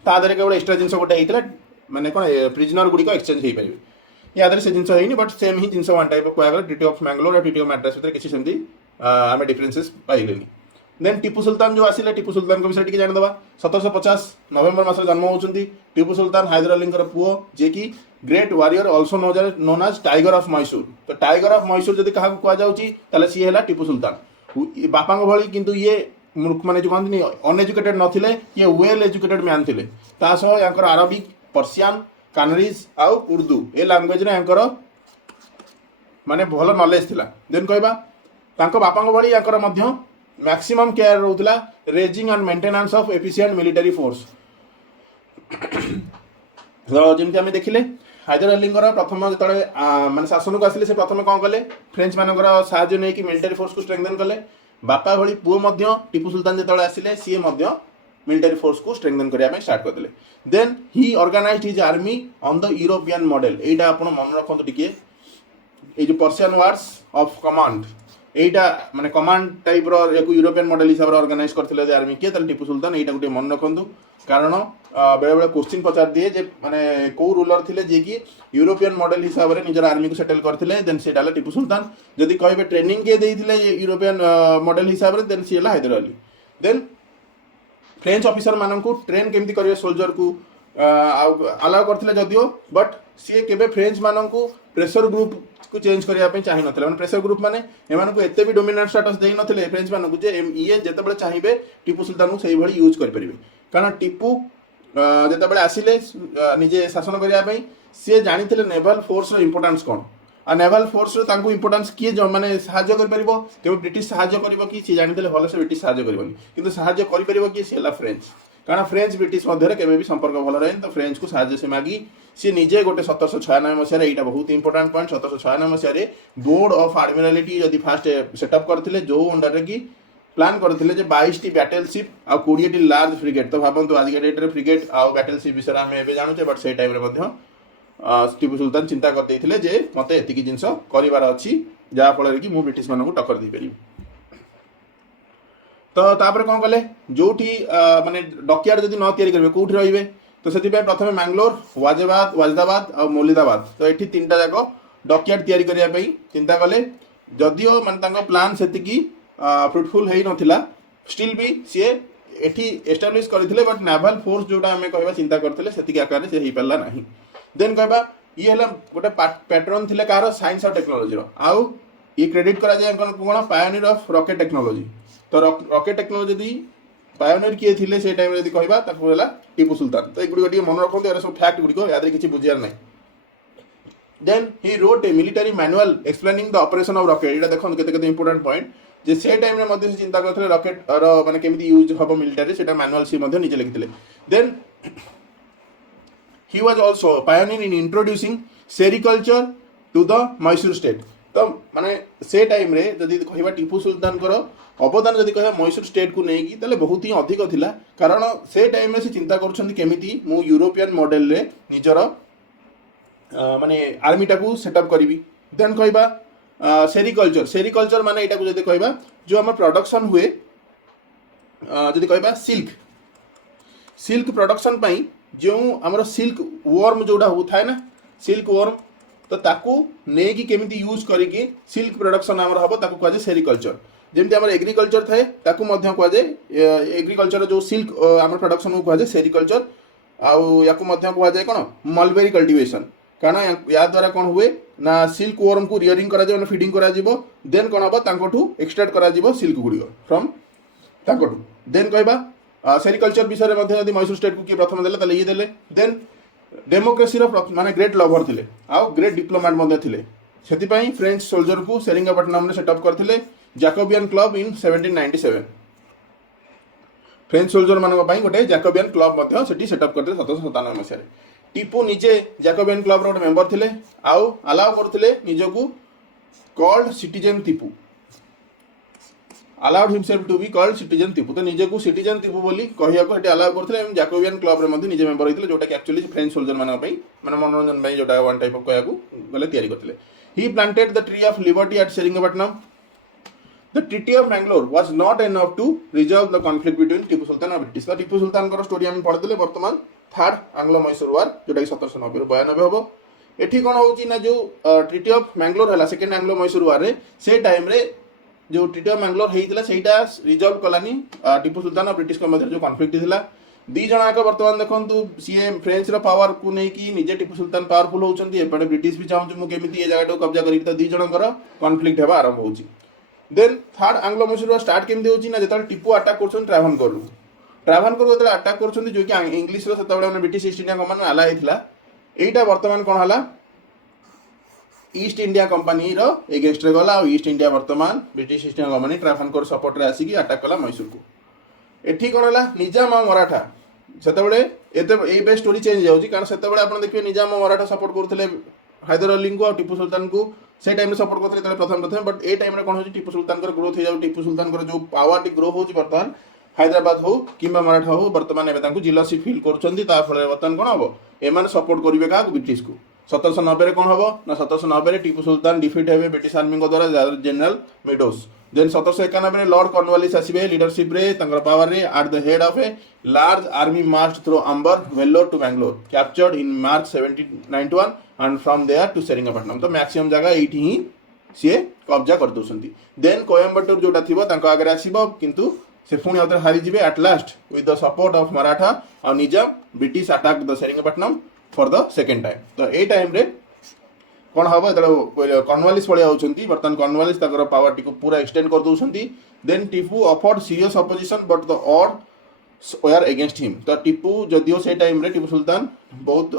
तादे केवल एक्सट्रा जिन गोटे होता माने कौन प्रिजनर गुड़िक एक्सचेंज हो पारे या से जिन होनी बट सेम ही जिन वन टाइप कहगला ट्रिटी ऑफ मैंगलोर और ट्रिटी ऑफ माड्रास भितर किसी सेमती आम डिफरेन्सेस पाइले देन टीपू सुल्तान जो आसिले टीपू सुल्तान को विषय जानीदे 1750 नवेम्बर मास जन्म होती टीपू सुल्तान हैदर अली पुओ जे कि great warrior also known as tiger of Mysore तो टाइगर ऑफ मैसूर जब क्या कहुच्छे सी है टीपू सुल्तान बापा भली किंतु ये माने जो कहते अनएजुकेटेड नथिले ये वेल एजुकेटेड मैन थे तासह अरबिक पर्सियान कानरीज आउ उर्दू ए लैंग्वेज रे माने भल नॉलेज थिला देन कहबा बापा भली मैक्सिमम केयर रोला raising and maintenance of efficient military force तो जमी आम देखिले हैदर अली प्रथम जो माने शासन को आसिले से प्रथम कौन कले फ्रेंच मानकर साहाय्य नहीं कि मिलिटरी फोर्स को स्ट्रेंथन कले बापा भली पुओ टीपू सुल्तान जो आसिले सी मिलिटरी फोर्स को स्ट्रेंथन करने स्टार्ट करदे then he organised his army on the European model यहाँ आप मन रखु टिके जो पर्सियन वार्स ऑफ कमांड यहाँ माने कमांड टाइप यूरोपियन मॉडल हिसाब से ऑर्गेनाइज करते आर्मी किए टीपू सुल्तान यहाँ गोटे मन रखु कारण बेले बेले क्वेश्चन पचार दिए जे माने कौ रूलर थे जे कि यूरोपियन मॉडल हिसाब से निजर आर्मी को सेटल करते देन से टीपू सुल्तान जदि कहे ट्रेनिंग किए देते यूरोपियन मॉडल हिसाब से then see Haidar Ali then French officer मान को ट्रेन केमती करेंगे सोल्जर को अलाउ करते जदियो बट सी के फ्रेंच मान को प्रेशर ग्रुप को चेंज करने चाहिए ना प्रेशर ग्रुप माने एमानकु एते भी डोमिनेंट स्टेटस देई नथिले फ्रेंच मान को जे ये जेतेबेले चाहिए टीपू सुल्तान को सही भली यूज कर परिबे कारण टीपू जेतेबेले आसिले निजे शासन करने सी जानी नेवल फोर्स इंपोर्टेंस कौन आ नेवल फोर्स इंपोर्टेंस किए माने साहाय्य कर परिबो केवल ब्रिटिश साहाय्य करिवो कि सी जानी भल से ब्रिटिश साहाय्य करिवोनी किंतु साहाय्य कर परिबो कि सी फ्रेंच कारण फ्रेंच ब्रिटिश मध्य केवे भी संपर्क भल रहे तो फ्रेंच को साहाय्य से मागी सी निजे गोटे 1796 मसीह यहाँ बहुत इंपोर्टाट पॉइंट 1796 मसीह बोर्ड ऑफ आडमिरालिटी जदि फास्ट सेटअप करते जो अंडर की प्लान करते 22 बैटलशिप आ 20 लार्ज फ्रिगेट तो भावतु आज डेट्रे फ्रिगेट आ बैटलशिप विषय आम ए जानूचे बट से टाइम टीपू सुल्तान चिंता करते जे मत एति जिनस करार अच्छी जहाँफल कि मुझे ब्रिटिश मानक टक्कर दे पारि तो तापर कौन कले जो माने डकयार्ड जदि न तैयारी करेंगे कौटी रे तो से प्रथम मैंगलोर वाजदाबाद और मौलिदाबाद तो ये तीन टा जाक डकयार्ड तैयारी करने चिंता कले जदियो माने प्लान से फ्रुटफुल हो नाला स्टिल भी सी एठी एस्टाब्लिश करते बट नेवल फोर्स जोटा आम कह चिंता करते से आकार से हो पारा ना देन कहबा ये है गोटे पैटर्न थे कह साइंस और टेक्नोलोजी आउ ये क्रेडिट करा जाए कौन पायोनियर ऑफ रॉकेट टेक्नोलोजी तो रॉकेट टेक्नोलोजी यदि पायोनियर किए थे से टाइम यदि कहला टीपू सुल्तान तो ये मन रखो यार सब फैक्ट गुड़िक याद किसी बुझार ना then he wrote a military manual explaining the operation of rocket ये देखो केते इंपोर्टेंट पॉइंट जे से टाइम रे मध्ये से चिंता करथिले रॉकेट रो माने केमिति यूज हबो मिलिटरी सेटा मैनुअल सी मध्ये निजे लिखिथिले then he was also pioneer in introducing sericulture to the Mysore state तो माने से टाइम रे जदि कहबा टीपू सुल्तान करो अवदान जदि कहबा मैसूर स्टेट को नेकी तले बहुत ही अधिक थिला कारण से टाइम रे से चिंता करछन्ती केमिति मु यूरोपियन मॉडल रे निजर माने आर्मी टाकू सेटअप करिवि देन कहबा सेरिकल्चर माने एटा को जदि कहबा जो हमर प्रोडक्शन हुए जदि कहबा सिल्क प्रोडक्शन पई जो आमर सिल्क वर्म जोड़ा होता है ना सिल्क वर्म तो ताकू ने कि केमिति यूज करिके सिल्क प्रोडक्शन आमर हबो ताकू कहजे सेरिकल्चर जेमति आमर एग्रीकल्चर थाए ताकू मध्य कहजे एग्रीकल्चर जो सिल्क आमर प्रोडक्शन को कहजे सेरिकल्चर आउ याकू मध्य कहजे कोन मलबेरी कल्टीवेशन कारण या द्वारा कौन हुए ना सिल्क वर्म को रियरिंग करा जाय फीडिंग करा जिवो देन कोन हबो तांकोठू एक्सट्रैक्ट करा जिवो सिल्क गुडियो फ्रॉम तांकोठू देन कहबा सेरिकल्चर विषय में मध्य मैसूर स्टेट को किए प्रथम देले तले ये देले देन डेमोक्रेसी रो माने ग्रेट लवर थिले आउ ग्रेट डिप्लोमेट मध्य थिले सेति पई फ्रेंच सोल्जर को सेरिंगापट्टनम रे सेटअप करथिले Jacobin club in 1797 French soldier मानक पई गोटे जैकोबियन क्लब मध्य सेटी सेटअप करथिले 1797 मसिया रे टीपू निजे जैकोबियन क्लब रो मेंबर थिले आउ अलाउ करथिले निजको called citizen Tipu allowed himself to be called citizen Tipu तो निजे को सिटीजन टीपू बोली कहिया को एटे अलाउ करथिले एवं जैकोबियन क्लब रे मध्ये निजे मेंबर होइतिले जोटा कि एक्चुअली फ्रेंच सोल्जर मानक पई माने मनोरंजन पई जोटा वन टाइप ऑफ कहिया को गले तयारी करथिले he planted the tree of liberty at Seringapatam the treaty of Mangalore was not enough to resolve the conflict between Tipu Sultan और ब्रिटिश तो टीपू सुल्तान को स्टोरी हम पढिले वर्तमान थर्ड आंग्लो मैसूर वार जोटा कि 1790 रो 92 हबो एठी कोन होउची ना जो ट्रीटी ऑफ मैंगलोर हला सेकंड आंग्लो मैसूर वार रे से टाइम रे जो ट्रीटी ऑफ मैंगलोर हेइतिला सेटा रिजॉल्व कलानी टीपू सुल्तान और ब्रिटिश के मध्य जो कॉन्फ्लिक्ट थिला दी जणा का वर्तमान देखंतु सीए फ्रेंच रो पावर को नै कि निजे टीपू सुल्तान पावरफुल होउचंती एपटे ब्रिटिश भी चाहू मु केमिति ए जगह कब्जा करी त दी जणकर कॉन्फ्लिक्ट हेबा आरंभ होउची then third Anglo Mysore start केमिति होउची ना जेता टीपू अटैक करछन ट्रावनकर जेता अटैक करछन जो कि इंग्लिश रो सेता बळे ब्रिटिश ईस्ट इंडिया कंपनी आला हेतिला एटा वर्तमान कोन हला ईस्ट इंडिया कंपनी रो एगेंस्ट रे गला और ईस्ट इंडिया वर्तमान British East India company Travancore support रे आसी की अटैक कला मैसूर को एठी कोन हला निजाम और मराठा सेते बळे एते ए बे स्टोरी चेंज जाउची कारण सेते बळे आपण देखियो निजाम और मराठा सपोर्ट करथिले हैदर अली को और टीपू सुल्तान को से टाइम रे सपोर्ट करथिले तले प्रथम बट ए टाइम रे कोन होची टीपू सुल्तान कर ग्रोथ हो जाउ टीपू सुल्तान कर जो पावर टी ग्रो होची वर्तमान हैदराबाद हो किंबा मराठा हो वर्तमान एबे तांको जिलासी फील करछंती ता फळे वर्तमान कोन हबो एमान सपोर्ट करिवे का ब्रिटिश को 1790 कौन हम ना 1790 टीपू सुल्तान डिफिट हे ब्रिटिश आर्मी द्वारा general Medows then 1791 lord Cornwallis आसीबे लीडरशिप रे तंगर पावर रे at the head of a large army march through Ambur Vellore to Bangalore captured in March 1791 and from there to Seringapatam तो मैक्सिमम जगह एठी ही से कब्जा कर दोसंती देन कोयंबटूर जोटा थिबो तांको आगे आसीबो किंतु से पुणी आउथरे हारी जिवे at last with the support of Maratha और Nizam British attack the Seringapatam for the second time तो ए टाइम रे कौन हम जो कॉर्नवालिस पड़े आउछंती बर्तमान कॉर्नवालिस ताकर पावर टी पूरा एक्सटेंड कर दउछंती then Tipu offered serious opposition but the odds were against him तो टीपू जदियो से टाइम रे टीपू सुल्तान बहुत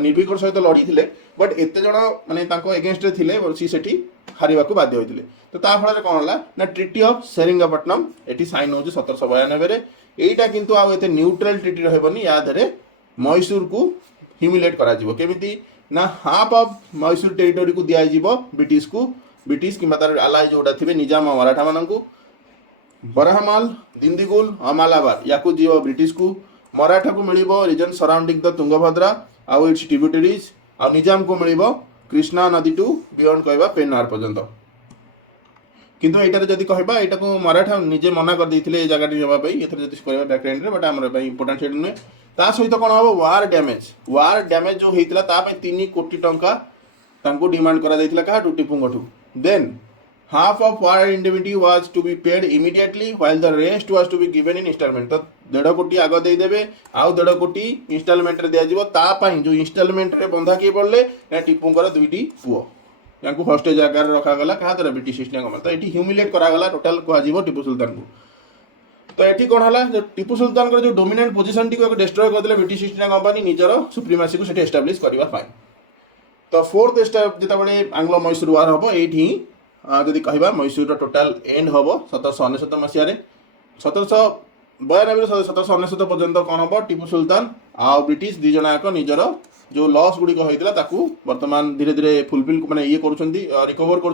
निर्भीकर सहित लड़ी थिले बट एते जण माने ताको अगेंस्ट रे थिले सी सेठी हारिबा को बाध्य होइतिले तो ता फଳରେ कोन होला ना ट्रीटी ऑफ सेरिंगपट्टनम एठी साइन होची 1792 रे एटा किंतु आ एते न्यूट्रल ट्रीटी रहबनी या धरे मैसूर को ह्यूमिलेट करा जिवो केमिति ना हाफ ऑफ मैसूर टेरिटरी को दिया जिवो ब्रिटिश कि तार आलाई जोटा थिबे निजाम और मराठा माननकु बरहमाल दिंदीगुल अमालाबाद याकू जिवो ब्रिटिश को मराठा को मिलिबो रीजन सराउंडिंग द तुंगभद्रा आउ इट्स ट्रिब्यूटरीज आ निजाम को मिलिबो कृष्णा नदी टू बियॉन्ड कहबा पेनार पर्यंत किंतु एटारे जदि कहबा एटा को मराठा निजे मना कर देथिले ए जगह नेबा पई एथरे जदि कहबा बैकग्राउंड रे बट हमर पई इंपोर्टेंट सेट ने ता सहित कोन हो वार डैमेज जो हेतिला ता पई 3 कोटी टंका तांको डिमांड करा दैथिला का टीपूंगठू then half of war indemnity was to be paid immediately while the rest was to be given in installment तो 1.5 कोटी आग दे देबे आउ 1.5 कोटी इंस्टॉलमेंट रे दिया जिवो ता पई जो इंस्टॉलमेंट रे बंधा के पड़ले ना टीपूंगर दुईटी पुओ याकू हॉस्टेज आकार रखा गला कहा तरह ब्रिटिश ईस्ट इंडिया तो एठी ह्यूमिलेट करा गला टोटल कहा जीवो टीपू सुल्तान को तो एठी कोन हला जो टीपू सुल्तान को जो डोमिनेंट पोजीशन टी को डिस्ट्रॉय कर देले ब्रिटिश ईस्ट इंडिया कंपनी निजर सुप्रीमेसी को सेठी एस्टैब्लिश करबा पाई तो फोर्थ स्टेप जेता बळे आंग्लो मैसूर वार हबो एठी जदि कहवा मैसूर टोटाल एंड हम 1799 मसीह 1792 1799 पर्यंत कौन हम टीपू सुल्तान आ ब्रिटिश दी जन याक निजर जो लॉस गुड़िक होता बर्तमान धीरे धीरे फुलफिल माने ये रिकवर कर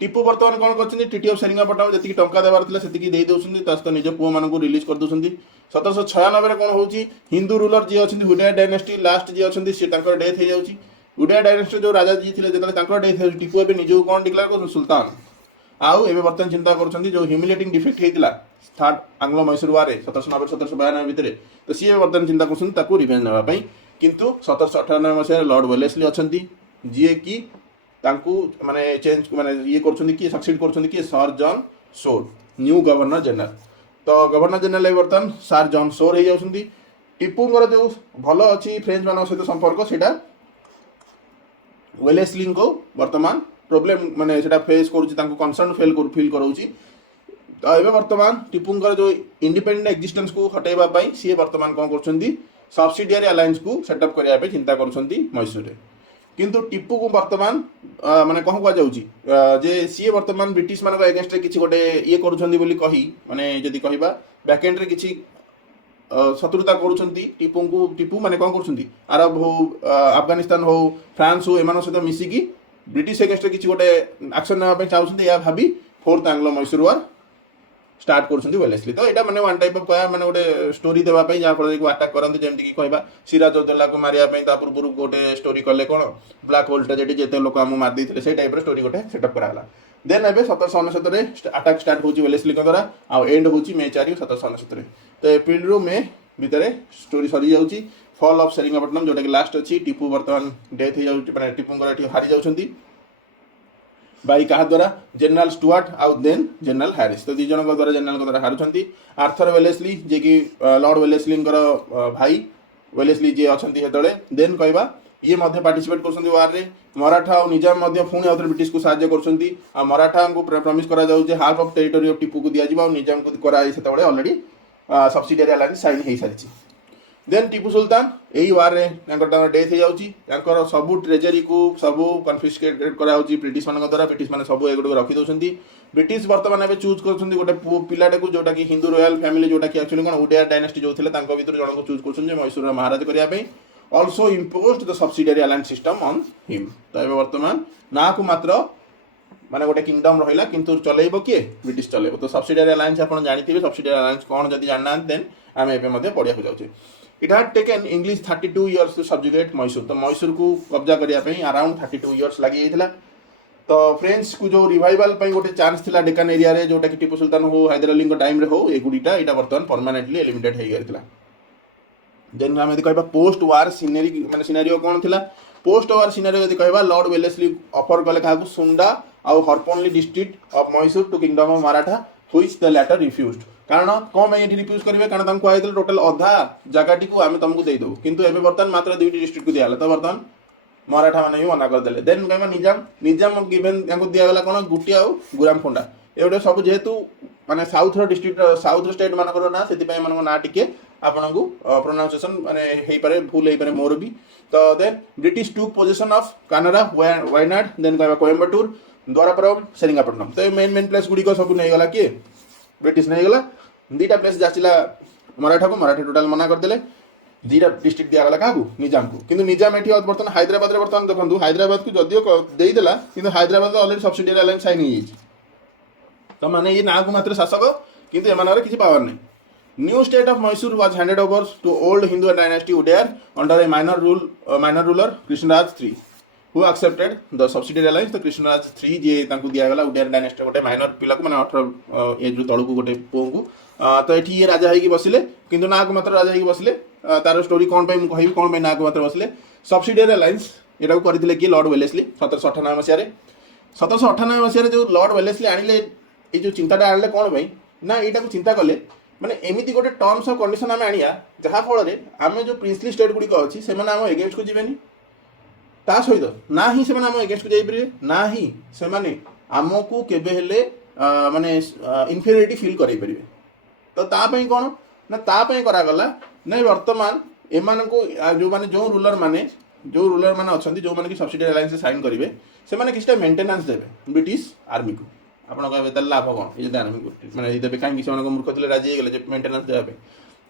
टीपू बर्तमान कौन कर टीटी ऑफ सेरिंगापटम जी टंका देवार से सहित निज पुओ मान रिलीज कर दूसरी 1796 कौन हो हिंदू रूलर जी अच्छी हुडा डायनेस्टी लास्ट जी अच्छी सी डेथ हो जाए उडिया डायनेस्टी जो राजा जी थे जो डेथ हो टीपू ए निज कौन डिक्लेयर कर सुल्तान आउ एवं बर्तमान चिंता कर जो ह्यूमिलेटिंग डिफेक्ट होता थर्ड आंग्लो मैसूर वार 1790 1792 भितर तो सी बर्तमान चिंता कर रिवेंज नापी किंतु 1798 मसीह लॉर्ड वेलेस्ली अच्छा जी कि माने चेंज माने ये कर सक्सीड कर सर जॉन सोर न्यू गवर्नर जनरल तो गवर्नर जनरल बर्तमान सर जॉन सोर हो जाती टीपूर जो भल अच्छी फ्रेंच मान सहित संपर्क से वेलेस्ली को बर्तमान प्रोब्लेम माने सेटा फेस करूँ कंसर्न फिल कराऊँ तो ये बर्तमान टीपूर जो इंडिपेंडेंट एक्जिस्टेंस को हटेबा सी बर्तमान कौन कर सब्सिडियरी अलायंस को सेटअप करने चिंता कर मैसूर किंतु टीपू को बर्तमान माने कौन कह जे सी बर्तमान ब्रिटिश मान एगेन्स्ट किसी गोटे ये करी माने जदि कहवा बैकेंड किसी शत्रुता टीपू माने कौन कर अरब हो अफगानिस्तान हो फ्रांस हो एम सहित मिसिकी ब्रिटिश एगेन्स्ट किसी गोटे एक्शन नापी चाहते या भाभी फोर्थ आंग्लो मैसूर वार स्टार्ट कर वेलेस्ली तो यहाँ मैंने वन टाइप ऑफ कह मैंने गोटे स्टोरी देवाई जहाँफल अटाक करते जमीक कहवा सिराजउद्दौला को मारे पूर्व गोटे स्टोरी कले कौन ब्लाक होल ट्रेजेडी जिते लोक आम मारदे से टाइप स्टोरी गोटे सेटअप कराला देन ए 1799 अटाक स्टार्ट हो वेलेस्ली द्वारा आउ एंड हो मे 4 1799 तो एप्रिल रु मे भितर स्टोरी सरी जाऊँगी फॉल ऑफ सेरिंगापटम जोटा कि लास्ट अच्छी टीपू बर्तमान डेथ हो जाए टीपूर हारी जाऊँगी बाई क्या द्वारा जनरल स्टुआर्ट आउ देन जनरल हैरिस तो दी जन द्वारा जनरल द्वारा हारुंट आर्थर वेलेस्ली जे कि लॉर्ड वेलेस्ली भाई वेलेस्ली जी अच्छा से देन कहवा ये पार्टिसिपेट कर वार रे मराठा और निजाम पुणी आउे ब्रिटिश को साहाय्य कर मराठा को प्रमिश कर half of territory of Tipu को दिया निजाम को कराई से ऑलरेडी सब्सिडियरी अलायंस साइन हो सारी देन टीपू सुल्तान यही वार डेथ हो जाऊँगी सबू ट्रेजरी को सबू कन्फिस्केट कराऊँ ब्रिटिश मान द्वारा ब्रिटिश मैंने सब एगुड़ रखिदे ब्रिटिश बर्तमान एवं चूज कर गोटे पिलाटे को जोटा कि हिंदू रॉयल फैमिली जोटा कि एक्चुअली कौन उडिया डायनेस्टी जो थे भर जन को चूज कर मैसूर महाराज करने also impose the subsidiary alliance system on him तो ये बर्तमान ना को मात्र माने गोटे किंगडम रहा किंतु चलेब किए ब्रिटिश चलेब तो सब्सिडियरी अलायंस आप जानते सब्सिडियरी अलायंस कौन जब जानना देन आम एवं पढ़ा जाऊे it had taken English 32 years to subjugate Mysore तो मैसूर को कब्जा करने अराउंड 32 इयर्स लगी जाता तो फ्रेंच को जो रिवाइवल गोटे चांस था डेकान एरिया रे जोटा कि टीपू सुल्तान हो हैदर अली टाइम हो एगुड़ीटा यहाँ बर्तमान परमानेंटली एलिमिनेट हो गया देन आम यदि कह पोस्ट वार सिनेरी माने सिनेरियो कौन थी पोस्ट वार सिनेरियो यदि कह लॉर्ड वेलेस्ली ऑफर कले क्या सुंडा आउ Harpanahalli district of Mysore to kingdom of Maratha which the latter refused कारण कौन ये रिफ्यूज करेंगे कारण कहते टोटाल अधा जगह को आम तुमको देदेबू किंतु एवं बर्तमान मात्र 2टी डिस्ट्रिक्ट को दिगला तो बर्तमान मराठा मैंने भी मना करदे देन कह निजाम निजाम गिवेन दिगला कौन गुटी आउ गुराम खोंडा ये सब जेहेतु माने साउथ डिस्ट्रिक्ट साउथ स्टेट मानकर ना से ना टिके आपन को प्रोनाउंसिएशन माने हे पारे भूल हे पारे मोर भी तो then British took position of Canara Wayanad then कहवा कोयम्बटूर द्वारापुरम सेरिंगापटम तो मेन मेन प्लेस गुड़ी सब नहीं गला किए ब्रिटिश नहीं गला 2टा प्लेस जाचिला मराठा को मराठा टोटाल मना करदे 2टा डिस्ट्रिक्ट दिगला क्या निजाम को किंतु निजाम ये बर्तमान हैदराबाद बर्तमान देखो हैदराबाद को जदियो देदेला किंतु Hyderabad already subsidiary alliance sign हो तो माने ये ना को मात्र शासक किंतु एमानर किसी पावर नहीं new state of Mysore was handed over to old Hindu dynasty Wodeyar under a minor ruler Krishnaraja III who accepted the subsidiary alliance तो कृष्णराज III जी दिगला उडेयर डायनेस्टी गोटे माइनर पिला को मैंने 18 एज तलू को गोटे पुओ को तो ये राजा हो बसिले किंतु ना को मात्र राजा हो बसिले तार स्टोरी कौन कह कौन ना को मात्र बसिले सब्सिडियरी अलायंस यहाँ करते किए लॉर्ड वेलेस्ली 1798 मसीह 1798 मसीह जो लॉर्ड वेलेस्ली आनिले ये जो चिंताटा आनिले कौन ना यहाँ चिंता कले माने एमती गोटे टर्म्स ऑफ कंडीशन आम आनिया जहाँफल आम जो प्रिंसली स्टेट गुड़िक अच्छी से आम एगेन्स्ट को जीवेनी ता सहित ना ही से आम एगेन्स्ट को जाइपर ना ही से आमको केबे हेले माने इनफेरियोरिटी फील कराई परिवे तो तापाई कौन ना तापाई करागला ना वर्तमान एमान को जो माने जो रूलर माने जो रूलर मैंने अच्छा जो मैंने सब्सिडियरी अलायंस साइन करेंगे से किसी मेंटेनेंस देवे ब्रिटिश आर्मी को आप कहे लाभ कौन ये आर्मी को मैंने देवे कहीं से मूर्ख थे राजी होगले मेंटेनेंस देवाई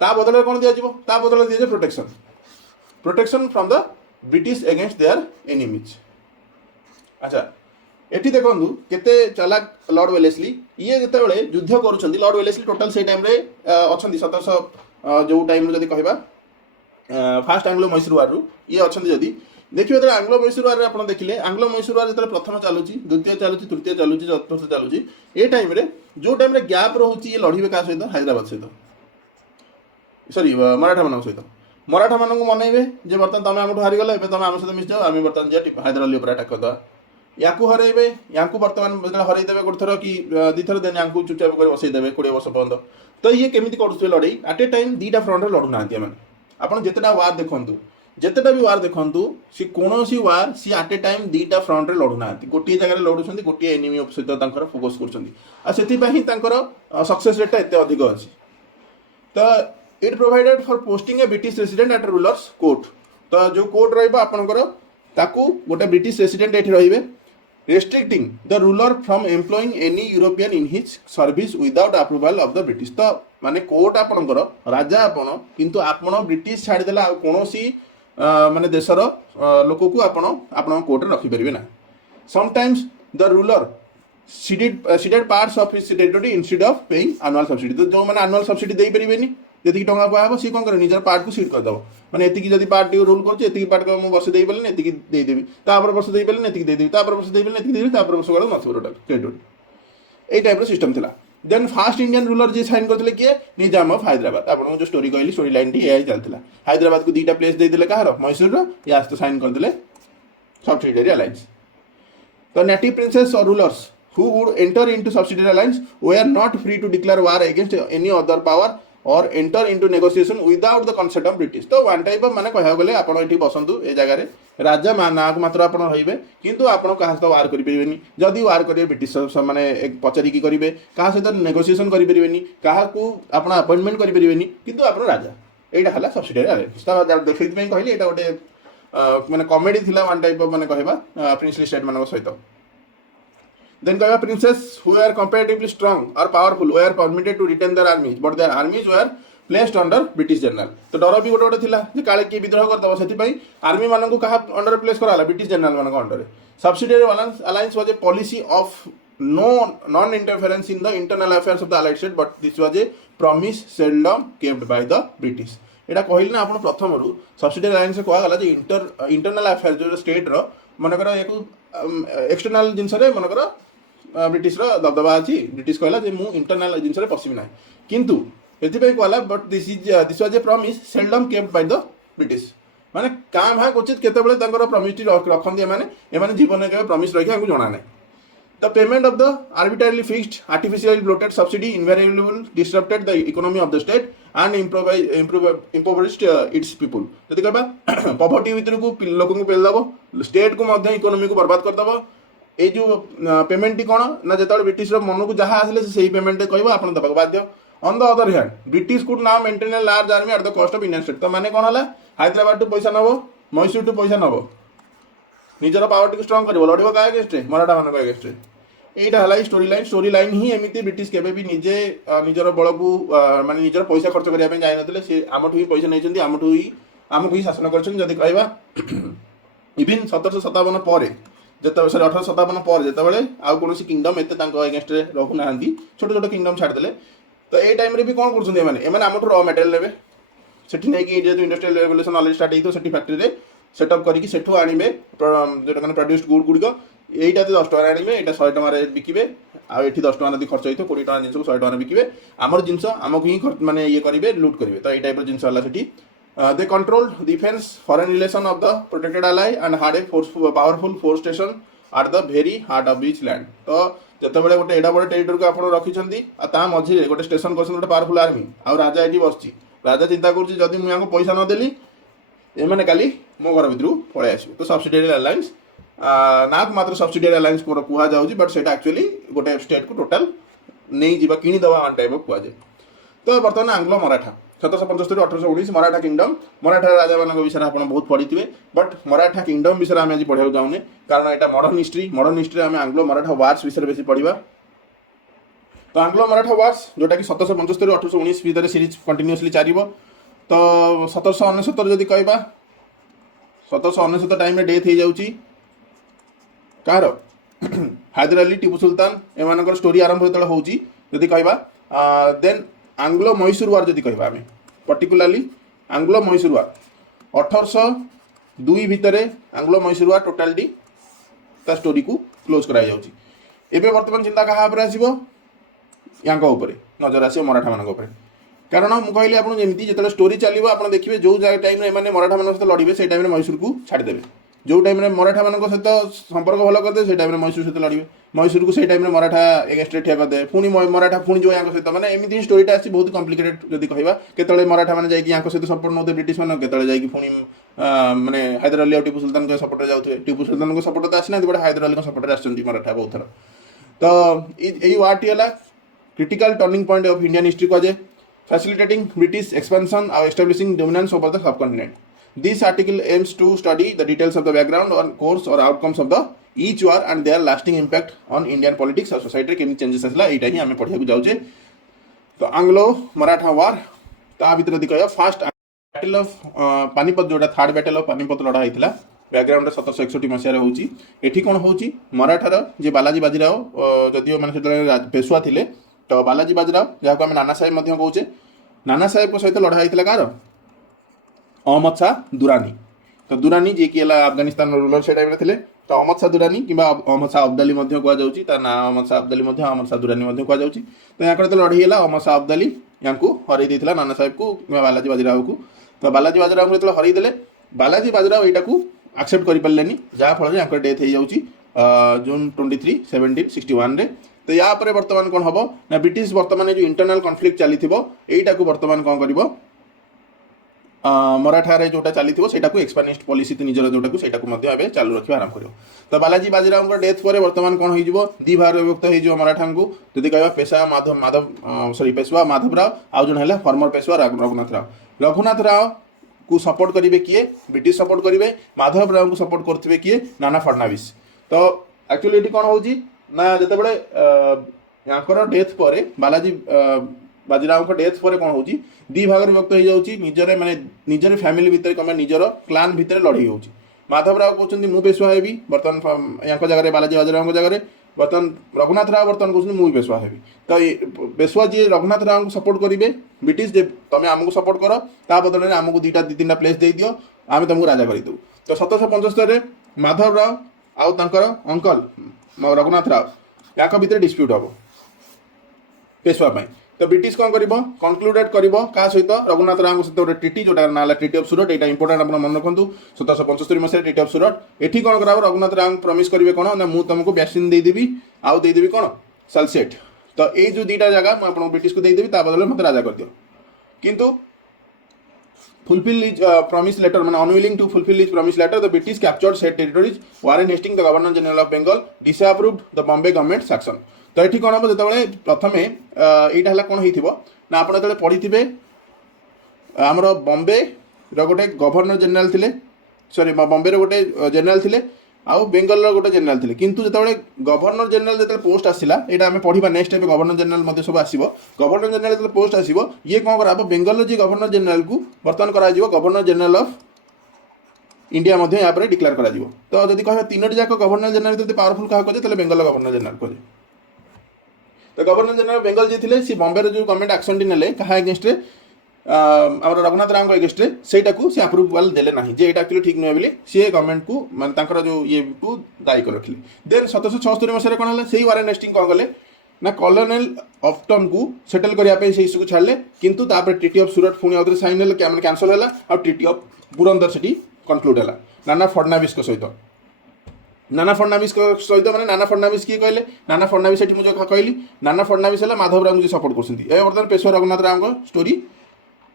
ता बदल कौन दिज्व ता बदल दिए protection from the British against their enemies. अच्छा एटी देखु केते चालाक लॉर्ड वेलेस्ली ये जितेबाला युद्ध करुँच लॉर्ड वेलेस्ली टोटाल से टाइम अच्छा 1700 जो टाइम जब कह फास्ट आंग्लो मैसूर वार ये अच्छा जदि देखिए जो आंग्लो मैसूर वार आप देखिए आंग्लो मैसूर वार जो प्रथम चलुची द्वितीय चलुची तृतीय चलुची चतुर्थ चलुची ये टाइम जो टाइम गैप रोचे ये लड़े क्या सहित हैदराबाद सहित सॉरी मराठा मान सहित मराठा मान मनइबे जे बर्तमान तुम आम हारीगल तुम आम सहित मिस जाओ आम बर्तमान जा हैदराबाद उपर अटैक करदे या हरइबे या बर्तमान जो हरईदेवे गोटे थर कि दुईथर देन या चुपचाप कर बसईदेवे 20 वर्ष पर्यंत तो ये केमी कर लड़ई आट ए टाइम दीटा फ्रंट में लड़ूना आप जितेटा वार देखु जितेटा भी वार देखु सी कौन सी वार सी आट ए टाइम दीटा फ्रंट में लड़ूना गोटे जगह लड़ुंट गोटे एनिमी सहित फोकस कर सक्सेस रेटा एत अधिक अच्छी तो it provided for posting a British resident at rulers court तो जो कोर्ट रहा गोटे ब्रिटिश रेसिडेंट ये रे restricting the ruler from employing any European in his service without approval of the British तो माने कोर्ट आपणकर राजा आपण किंतु आपण ब्रिटिश छाड़ी देला कौन सी माने देशर लोक को आपण कोर्ट रखी परिबे ना sometimes the ruler seeded parts of his territory instead of paying annual subsidy तो जो माने एनुअल सब्सिडी देई परिबेनी जी टंका पाब सी कौन कर निजर पार्ट को सीट करदेव मैंने जब पार्ट रूल कर पार्ट को मुझे वर्ष दे पारे एति देदेवी वर्ष दे पारे एति देदेवी वर्ष दे पारे एति देदेवी वर्ष गला नथिବ टोटल टेरिटरी ये टाइप सिस्टम थिला देन फास्ट इंडियन रूलर जी साइन करते किए निजाम ऑफ हैदराबाद आपको जो स्टोरी कहली स्टोरी लाइन टी यही चलता हैदराबाद को दुईटा प्लेस देदेले कहार मैसूर या तो साइन करदे सब्सिडियरी अलायंस तो नेटिव प्रिंसेस और rulers who would enter into subsidiary alliance were not free to declare war against any other power और enter into negotiation without the consent of British तो one type of माने कह गले आपण एठी बसंतु ए जगह रे राजा ना मात्र आपण रहिबे किंतु आपण कहा सहित वार करि परिबेनी जदी वार करिवे ब्रिटिश माने एक पचारि की करिवे कहा सहित नेगोशिएशन करि परिबेनी कहा को आपण अपॉइंटमेंट करि परिबेनी किंतु आपण राजा एटा हला सब्सिडियरी अलायंस तो देखि पई कहली एटा गोटे माने कॉमेडी थिला वन टाइप ऑफ माने कहबा प्रिंसली स्टेट मानक सहित Then कहबा princes who were comparatively strong or powerful were permitted to retain their armies, but their armies were placed under British general. तो डर भी गोटे थिला जे काले की विद्रोह करदब सेति पई आर्मी मानकु कहा अंडर प्लेस कराला ब्रिटिश जनरल मानक under subsidiary alliance was a policy of non interference in the internal affairs of the allied state, but this was a promise seldom kept by the British. एटा कहली ना आपण प्रथम रु subsidiary alliance कहा गला जे internal affair जो state रो मनकर एक external जिनस रे मनकर ब्रिटिश दबदबा अच्छी ब्रिटिश कहला जे मु इंटरनल जिनस रे पसिबी ना किंतु एथिपई कहला but this was a promise seldom kept by the British माने काम हा क्वचित केतेबेले तांकर प्रॉमिस टी रखंदी एमाने जीवन के प्रॉमिस रखि हमकु जणा नै the payment of the arbitrarily fixed artificially bloated subsidy invariable disrupted the economy of the state and impoverished its people जति कहबा पॉवर्टी भीतर को लोक को पेल दबो स्टेट को मध्य इकोनॉमी को बर्बाद कर दबो ए जो पेमेंट टी कोन ना जतबे ब्रिटिश रो मन को जहा आसले से पेमेंट कहबा आपण दबा बाध्य on the other hand British could now maintain A large army at the cost of Indian state तो माने कोन हला हैदराबाद टू पैसा नबो मैसूर टू पैसा नबो निजर पावर टी स्ट्रांग करबो लड़िबो का अगेंस्ट मराठा मान अगेंस्ट एटा हला स्टोरी लाइन ही एमिति ब्रिटिश केबे भी निजे निजर बळ को माने निजर पैसा खर्च करिया पे जाय नतले से आमठु ही पैसा नै चंदी आमठु ही आमको ही शासन करछन जदी कहबा इवन 1757 पर जत सर 1857 पर जतबेले आउ कोनोसी किंगडम एते तांको अगेंस्ट रे रहु नाहंदी छोट छोट किंगडम छाड़ देले तो ए टाइम रे भी कोन करछन एमाने आमठु रॉ मटेरियल लेबे सेठी नै कि जे इंडस्ट्रियल रेवोल्यूशन ऑलरेडी स्टार्ट हेतो सेठी फैक्ट्री रे सेटअप करिकि सेठु आनिबे जेटा कने प्रोड्यूस्ड गुड गुडको एटा 10 टका आनिबे एटा 100 टका रे बिकिबे आ एठी 10 टका नदी खर्च होइतो 20 टका जिंस को 100 टका बिकिबे हमर जिंस हमको ही माने ये करिवे लूट करिवे तो ए टाइप रो जिंस हला सेठी they controlled defense foreign relation of the protected ally and had a powerful force station at the very heart of each land तो जतबेले गोटे एडा बड़ टेरिटरी को आपण रखिछंती आ ता मझी रे गोटे स्टेशन करछन गोटे पावरफुल आर्मी आ राजा एठी बसची राजा चिंता करछि जदी मु याको पैसा न देली ए माने काली मो घर भितरु पळे आसी तो सब्सिडियरी अलायंस ना मात्र सब्सिडियरी अलायंस को कुआ जाउची बट सेटा एक्चुअली गोटे स्टेट को टोटल नै जिबा किनी दवा वन टाइप ऑफ कुआ जे तो वर्तमान आंग्लो मराठा 1775 1819 मराठा किंगडम मराठा राजा मान विषय आप बहुत पढ़ी बट मराठा किंगडम विषय आम आज पढ़ाक चाहूने कारण यहाँ मॉडर्न हिस्ट्री आम आंग्लो मराठा वार्स विषय बेसी पढ़ा। तो आंग्लो मराठा वार्स जोटा कि 1775 1819 भितर सीरीज कंटिन्यूअसली चलो। तो 1769 जदि कहवा 1769 टाइम डेथ हो जाऊँगी कहार हैदर अली टीपू सुल्तान एम स्टोरी आरंभ जो होती कहवा देन आंग्लो मैसूर वार जदि कहवा आम पर्टिकुलाली आंग्लो मैसूर वार 1802 भितर आंग्लो मैसूर वार टोटालिटी ता स्टोरी को क्लोज करा जाउची। एबे वर्तमान चिंता कहा आसो यांको ऊपर नजर आसो मराठा मान कारण मुझे कहली आप जो स्टोरी चलो आप देखिए जो टाइम एम मराठा मान सहित लड़े से टाइम मैसूर को छाड़देवे जो टाइम मराठा मान सहित संपर्क भल करदे से टाइम मैसूर सहित लड़े मैसूर को टाइम मराठा एगेन्स्ट ठिया करदे पुणी मराठा पुणी जो सहित मैंने एमती स्टोरीटा आसी बहुत कम्प्लिकेटेड जब कहवा केतले मराठा मैंने जाइए सहित सपोर्ट नौते ब्रिटिश मान केतले जाइए पुणी माने हैदर अली और टीपू सुल्तान के सपोर्ट जाऊे टीपू सुल्तान को सपोर्ट तो आसना बट हैदर अली सपोर्ट आस मराठा बहुत थर। तो यही वार्टी है critical turning point of Indian history कहुए facilitating British expansion or establishing dominance over the subcontinent. This article aims to study the details of the background or course or outcomes of the each war and their lasting impact on Indian politics or society केमी changes आसला एटा ही आमे पढ़िया जाउचे। तो Anglo Maratha वार ता भीतर यदि कहया first battle of Panipat जोटा थर्ड बैटल ऑफ पानीपत लड़ा होइतिला बैकग्राउंड 1761 मसिया रे होउची। एठी कोन होउची मराठार जे बालाजी बाजीराव जदियो माने सेतले पेशवा थिले तो बालाजी बाजीराव जहाँ आम नाना साहेब कहे नाना साहेब सहित लड़ा होता कार अहमद शाह दुरानी। तो दुरानी जी की अफगानिस्तान रूलर से टाइम थे तो अहमद शाह दुरानी कि अहमद शाह अब्दाली कहुच्छी ना अहमद शाह अब्दाली अहमद शाह दुरानी कहुच्छी। तो यहाँ तो लड़ाई है अहमद शाह अब्दाली या हर नाना साहेब को बालाजी बाजीराव को। तो बालाजी बाजीराव को जो हरदे बालाजी बाजीराव यहाँ को एक्सेप्ट करें जहाँफल यहाँ डेथ हो जाऊँगी जून 23 1761 तो या पर वर्तमान कौन हम ना ब्रिटिश वर्तमान जो इंटरनल कन्फ्लिक्ट चली यहीटा को वर्तमान कौन कर मराठा जोटा चली एक्सपानिस्ट पॉलिसी निजर जोटा को चालू रखा आरंभ कर। तो बालाजी बाजीराव डेथ पर वर्तमान कौन हो दी भाग विभक्त हो मराठा को जदि कह पेशवा माधव सॉरी पेशवा माधवराव आउ जन है फॉर्मर पेशवा रघुनाथ राव को सपोर्ट करेंगे किए ब्रिटिश सपोर्ट करेंगे माधव राव को सपोर्ट करेंगे किए नाना फडनाविस। तो एक्चुअली ये कौन हो ना जिते बड़े यहाँ डेथ पर बालाजी बाजीराव डेथ पर कौन हो दी भाग विभक्त हो जाऊँगी निजर माने निजर फैमिली भितर कम निजर क्लान भितर लड़ाई हो। माधवराव कहते मुझे पेशवा हेबी बर्तमान यहाँ जगह बालाजी बाजीराव जगह बर्तमान रघुनाथ राव बर्तमान कहते मुझे पेशवा हेबी। तो पेशवा जी रघुनाथ राव को सपोर्ट करेंगे ब्रिटिश तुम आमको सपोर्ट कर ता बदल में आमको दी तीन प्लेस दे दियो आम तुमको राजा करदेव। तो 1775 माधव राव आउ अंकल रघुनाथ राव या भितर डिस्प्यूट हम पेशवा। तो ब्रिटिश कौन कर कनक्लूडेड कर क्या सहित रघुनाथ राव सहित गोटे ट्रिटी जोटा ना ट्रिटी ऑफ सूरत यहाँ इंपोर्टेंट आप मन रखु 1775 मसीह ट्रिटी ऑफ सूरत। एठी कौन कर रघुनाथ राव प्रमिश करेंगे कौन ना मुझे तुमको वैक्सीन देदेवी आउ देदेवी कौन सलसेट। तो ये जो दुईटा जगह मुझे ब्रिटिश को देदेवी बदल मत राजा कर दियो किंतु fulfill his promise letter man unwilling to fulfill his promise letter the British captured said territories Warren Hastings the Governor General of Bengal disapproved the Bombay government's action। तो ये कौन हम जो प्रथम यहाँ कौन होना आप पढ़ी आमर बॉम्बे रोटे गवर्नर जनरल थे सॉरी बॉम्बे रोटे जनरल थे आउ बेंगल गोटे जनरल थे किंतु जो गवर्नर जनरल जो पोस्ट आसला यहाँ आम पढ़ा नेक्स्ट टाइम गवर्नर जनरल सब आसो गवर्नर जनरल जो पोस्ट आसो ये कौन कर बेंगल जी गवर्नर जनरल को बर्तमान कर गवर्नर जनरल ऑफ इंडिया यहाँ पर डिक्लेयर कर। तो जब कह तीनो जाक गवर्नर जनरल पावरफुल क्या कहे बेंगल गवर्नर जनरल कहे। तो गवर्नर जनरल बेंगल जी थे सी बॉम्बे जो गवर्नमेंट एक्शन टी ने क्या एगेन्स्ट आम रघुनाथ राव एगेन्स्ट से सी आप्रुवाल देले ना जे यहाँ एक्चुअली ठीक नुहे बोली सी गवर्नमेंट को मानते जो ये को दायी कर रखिले। देन 1776 मसीह कौन है से वारेन हेस्टिंग्स कौन कले ना कॉलोनेल ऑफ्टन को सेटल करने से इश्यू को छाड़े किंतु ट्रिटी ऑफ सूरत पुणी आउे साइन है कैंसल है और ट्रिटी ऑफ पुरंदर से कनक्लूड है नाना फडनाविस सहित। नाना फडनाविस सहित मैंने नाना फडनाविस किए कहले नाना फडनाविस मुझे कहली नाना फडनाविस है माधव राव मुझे सपोर्ट कर बर्तमान पेशवा रघुनाथ राव स्टोरी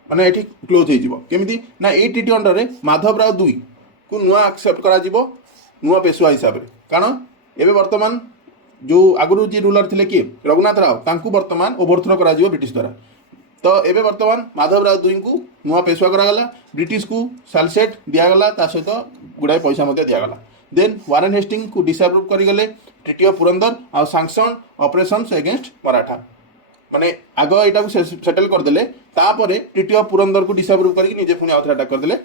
माने ये क्लोज होमी ना ये ट्रिटी अंडर माधव राव दुई को नुआ एक्सेप्ट करा पेशवा हिसाब से कारण एवं बर्तमान जो आगुरी जी रूलर थे किए रघुनाथ राव तांकु बर्तमान ओवरथ्रो करा ब्रिटिश द्वारा। तो एबे वर्तमान माधवराव दुई को नुआ पेशवा करागला ब्रिटिश को सालसेट दिगला ता सहित गुड़ाए पैसा दिगला देन वारेन हेस्टिंग को डिसअप्रूव करगले ट्रिटी ऑफ पुरंदर आ सैंक्शन ऑपरेशंस अगेंस्ट मराठा माने आग यहाँ सेटल करदे तापर ट्रिटी ऑफ पुरंदर को डिसअप्रूव करके निजे पुणी आउथरे अटैक करदे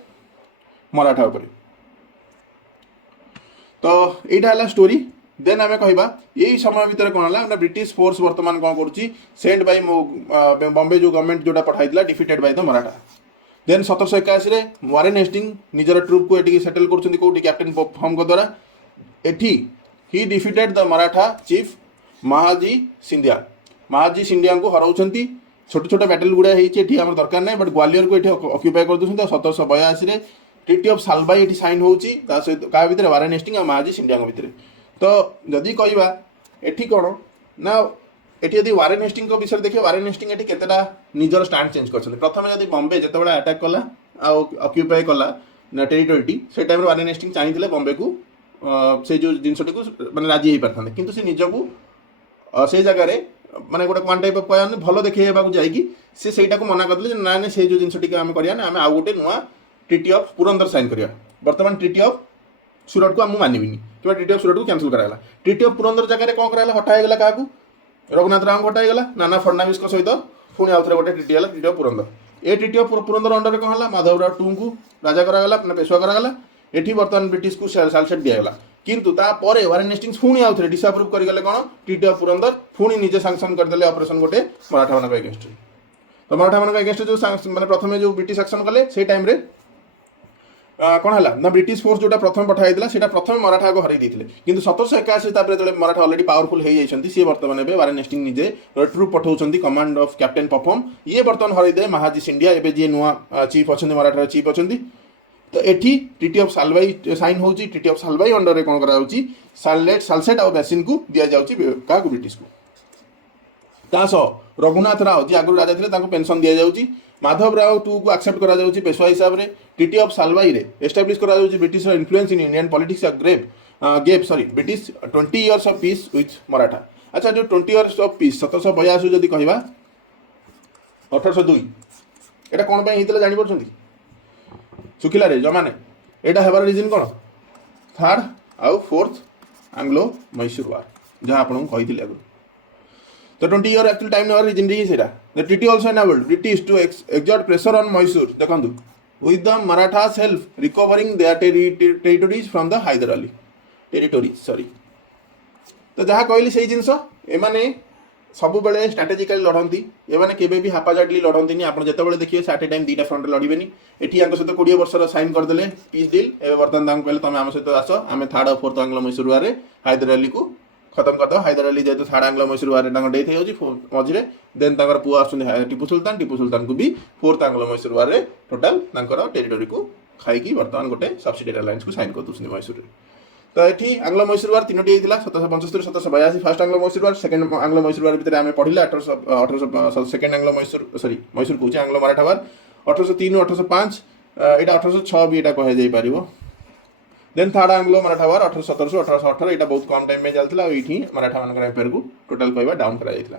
मराठा उपर तो यहाँ है स्टोरी देन आम कह यही समय भितर कौन है ब्रिटिश फोर्स वर्तमान कौन करेंट बै बॉम्बे जो गवर्नमेंट जोटा पठाई defeated by the Maratha then 1781 Warren Hasting निजर ट्रुप को ये सेटल कर कैप्टेन पॉपम द्वारा एठी he defeated the Maratha chief Mahadji Scindia को हराउछंती छोट छोट बैटल गुड़ा होती आम दरकार ना बट ग्वालियर को ये अक्युपाई कर दूसरी 1782 ट्रिटी ऑफ सालबाई ये साइन होती क्या भितर वारेन हेस्टिंग और महाजी सिंधिया भितर तो जदि कहवा एठी कौन ना एटी यदि वारेन हेस्टिंग विषय देखिए वारेन हेस्टिंग एटी केतेटा निजर स्टैंड चेंज कर प्रथम जदि बॉम्बे जितेबाला अटैक कला अक्युपाई कला टेरिटोरी से टाइम वारेन हेस्टिंग चाहिए बॉम्बे को से जो जिनसटी को मैंने राजी हो पारे किंतु से निजक से जगह माने गोटे वन टाइप ऑफ कहने भल देखा जाकि से मना करदे ना ना से जो जिनसटी आम करिया आम आउ गोटे नुआ ट्रिटी ऑफ पुरंदर साइन करिया वर्तमान ट्रिटी ऑफ सूरत को आम मानविनी कि ट्रिटी ऑफ सूरत को कैंसिल कराला ट्रिटी ऑफ पुरंदर जगह कौन कराला हटाईगला क्या रघुनाथ राव हटाईगला नाना फडनाविस सहित पुणी आउ थे गोटे ट्रिटी है treaty of Purandar A treaty of Purandar under कौन है माधवराव टू को राजा करागला पेशवा करागला एठी वर्तमान ब्रिटिश को सालसेट दिगला किंतु तापर वारेन हेस्टिंग्स पुणी आउ थे डिसअप्रूव करगले कौन ट्रिटी ऑफ पुरंदर पुणी निजे सांक्शन करदे ऑपरेशन गोटे मराठा मान अगेंस्ट तो मराठा मान अगेंस्ट जो मैंने प्रथम जो ब्रिटिश एक्शन कले से टाइम रे कौन है ना ब्रिटिश फोर्स जोटा प्रथम पठाई प्रथम मराठा को हरई देते किंतु 1781 जो मराठा ऑलरेडी पावरफुल हो जाती सी बर्तमान एवं वारेन हेस्टिंग निजे ट्रुप पठाउछंती कमांड ऑफ कैप्टेन पॉपम ये बर्तमान हरई दे महाजी सिंधिया एवं जी नुआ चीफ अच्छा मराठा चीफ अच्छा तो एठी ट्रिटी ऑफ सालबाई साइन होची ट्रिटी ऑफ सालबाई अंडर रे कौन कराउची सालसेट और बेसिन को दिया जाउची का ब्रिटिश को तास रघुनाथ राव जी आगु राजा थे पेंशन दिया जाउची माधव राव टू को एक्सेप्ट करा जाउची पेशवा हिसाब रे ट्रिटी ऑफ सालबाई रे एस्टाब्लिश करा जाउची British influence in Indian politics gave British 20 years of peace with Maratha अच्छा जो 20 इयर्स ऑफ पीस 1782 जदि कहवा 1802 एटा कोन पे हितले जानि परछंती सुखिला रे जमाने एटा हेबार रीजन कोन थर्ड आउ फोर्थ एंग्लो मैसूर वार जहां आपन कहिथिले आगु तो 20 year actual time never reason रही सेटा the treaty also enabled British to exert pressure on Mysore देखंतु with the Marathas help recovering their territories from the Haidar Ali territory sorry तो जहाँ कहली से जिनस एमाने सब बेले स्ट्राटेजिकली लड़ती एमाने केबे भी हापाजाटली लड़ती आप जिते देखिए से एट ए टाइम दुईटा फ्रंट लड़बेनी एटी सहित 20 वर्षर साइन करदे पीस डील एवं बर्तमान कहले तुम आम सहित आस आम थर्ड और फोर्थ आंग्लो मैसूर वार हैदर अली को खत्म करद हैदर अली जेहतु थर्ड आंग्लो मैसूर वार डेथ हो मझे देन पुआ आस टीपू सुल्तान को भी फोर्थ आंग्लो मैसूर वार टोटाल टेरिटोरी को खाई बर्तमान गोटे सब्सिडियरी अलायंस को साइन कर दूसरी मैसूर तो ये आंग्लो मैसूर वार तीनोटी होता 1775 1782 first Anglo Mysore war second Anglo Mysore war भितर आम पढ़ला 1800 second Anglo Mysore sorry Mysore कौचे आंग्लो मराठा वार 1803 1805 यहाँ 1806 भी यहाँ कह then third Anglo Maratha war 1817 1818 यहाँ बहुत कम टाइम में चलता ये मराठा मान एम्पायर को टोटाल कहवा डाउन कर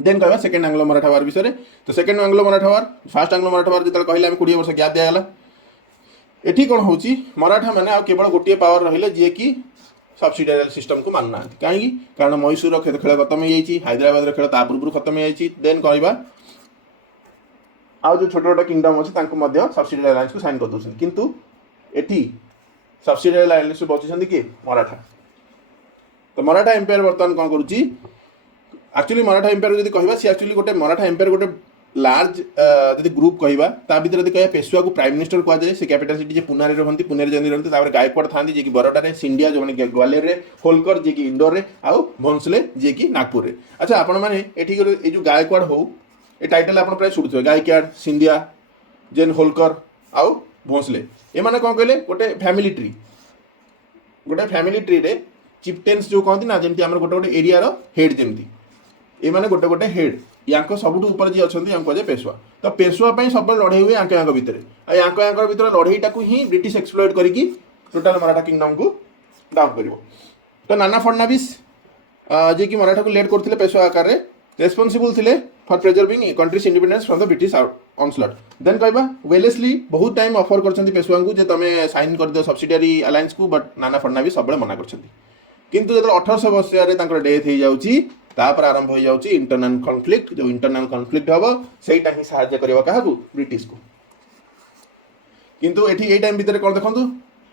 देन कहवा सेकेंड आंग्लो मराठा वार विषय तो सेकेंड आंग्लो मराठा वार फर्स्ट आंग्लो मराठा वार जो कहले 20 वर्ष गैप दिगला एठी कौन होची मराठा मैंने आ केवल गोटे पावर रहिले जे कि सब्सिडियरी सिस्टम को मानना कहीं कारण मैसूर खेल खत्म हो जाइए हैदराबाद खेल ता पूर्व खत्म हो जाइए देन कहवा आउ जो छोट छोट किंगडम अच्छे सब्सिडियरी अलायंस को साइन कर दूसरी किंतु एठी सब्सिडियरी अलायंस बचुंट किए मराठा तो मराठा एम्पायर बर्तमान कौन करुच्ची एक्चुअली मराठा एम्पायर जब कहवा सी एक्चुअली गोटे मराठा एम्पायर गोटे लार्ज जब ग्रुप कहवा ता भीतर यदि कह पेशवा को प्राइम मिनिस्टर कहुए से कैपिटल सिटी पुणे रही पुणे जमी रही गायकवाड़ था जी बरटारे सिंधिया जो मैंने ग्वालियर में होलकर जी की इंडोर में आउ भोंसले जी की नागपुर में अच्छा आपण मैंने ये जो गायकवाड़ हो ये टाइटल आप प्राय शुणुवे गायकवाड़ सिंधिया जेन होलकर आउ भोंसले ये मैंने कौन कहले गोटे फैमिली ट्री रे चिफ्टेन्स जो कहती ना जमी गोटे गोटे एरिया हेड जमी ये मैंने गोटे गोटे हेड यांक सबुठ ऊपर जी अच्छा कहे पेशवा तो पेशवा सब लड़े हुए यांक भितर यांक भितर लड़ईटा को ही ब्रिटिश एक्सप्लॉइट करके टोटाल मराठा किंगडम को डाउन कर तो नाना फडनाविस जी की मराठा को लेड करते पेशवा आकार रेस्पॉन्सिबल थे for preserving countries independence from the British onslaught then कहबा वेलेस्ली बहुत टाइम ऑफर करछंती पेशवा को जे तमे साइन कर दियो सब्सिडियरी अलायंस को बट नाना फडणवीस सबले मना करछंती किंतु जब 1800 वर्षरे तांकर डेथ हो जाउची तापर आरंभ हो जाउची इंटरनल कॉन्फ्लिक्ट जो इंटरनल कॉन्फ्लिक्ट हबो सेटा ही सहायता करबा काहाकू ब्रिटिश को किंतु एठी ए टाइम भीतर कोन देखंतु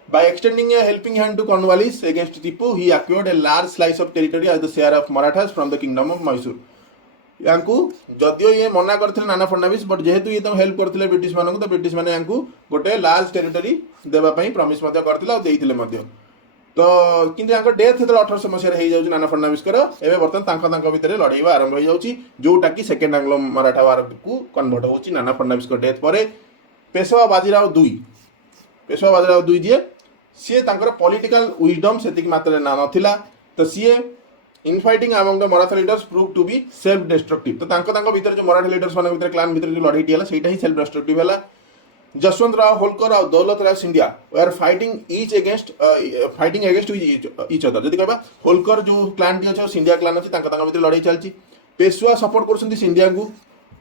by extending a helping hand to Cornwallis against Tipu he acquired a large slice of territory as the share of Marathas from the kingdom of Mysore यांकु जदियो ये मना करथिले नाना फडणवीस बट जेहेतु ये तो हेल्प करथिले ब्रिटिश मानकु तो ब्रिटिश माने यांकु गोटे लार्ज टेरिटरी देबा पई प्रॉमिस मध्ये करथिले आ देइथिले मध्ये तो किंतु यांको डेथ हेतले 1800 मसिया रे हे जाउची नाना फडणवीस कर एबे बर्तन तांको भितर लड़ाईवा आरंभ हो जाउची जोटा कि सेकंड एंग्लो मराठा वार को कन्वर्ट होची नाना फडणवीस को डेथ परे पेशवा बाजीराव दुई जे सी पॉलिटिकल विजडम से मात्रा ना नथिला तो सी infighting among the Maratha leaders prove to be self destructive तो तांको भीतर जो मराठा लीडर्स मान भीतर क्लान भीतर जो लड़ाई हला सेटा ही सेल्फ डिस्ट्रक्टिव हला जसवंत राव होलकर और Daulat Rao Scindia they are fighting against each other जदि कहबा होलकर जो क्लान टी अछि सिंधिया क्लान अछि तांको भीतर लड़ाई चलछि पेशवा सपोर्ट करछन्ती सिंधिया को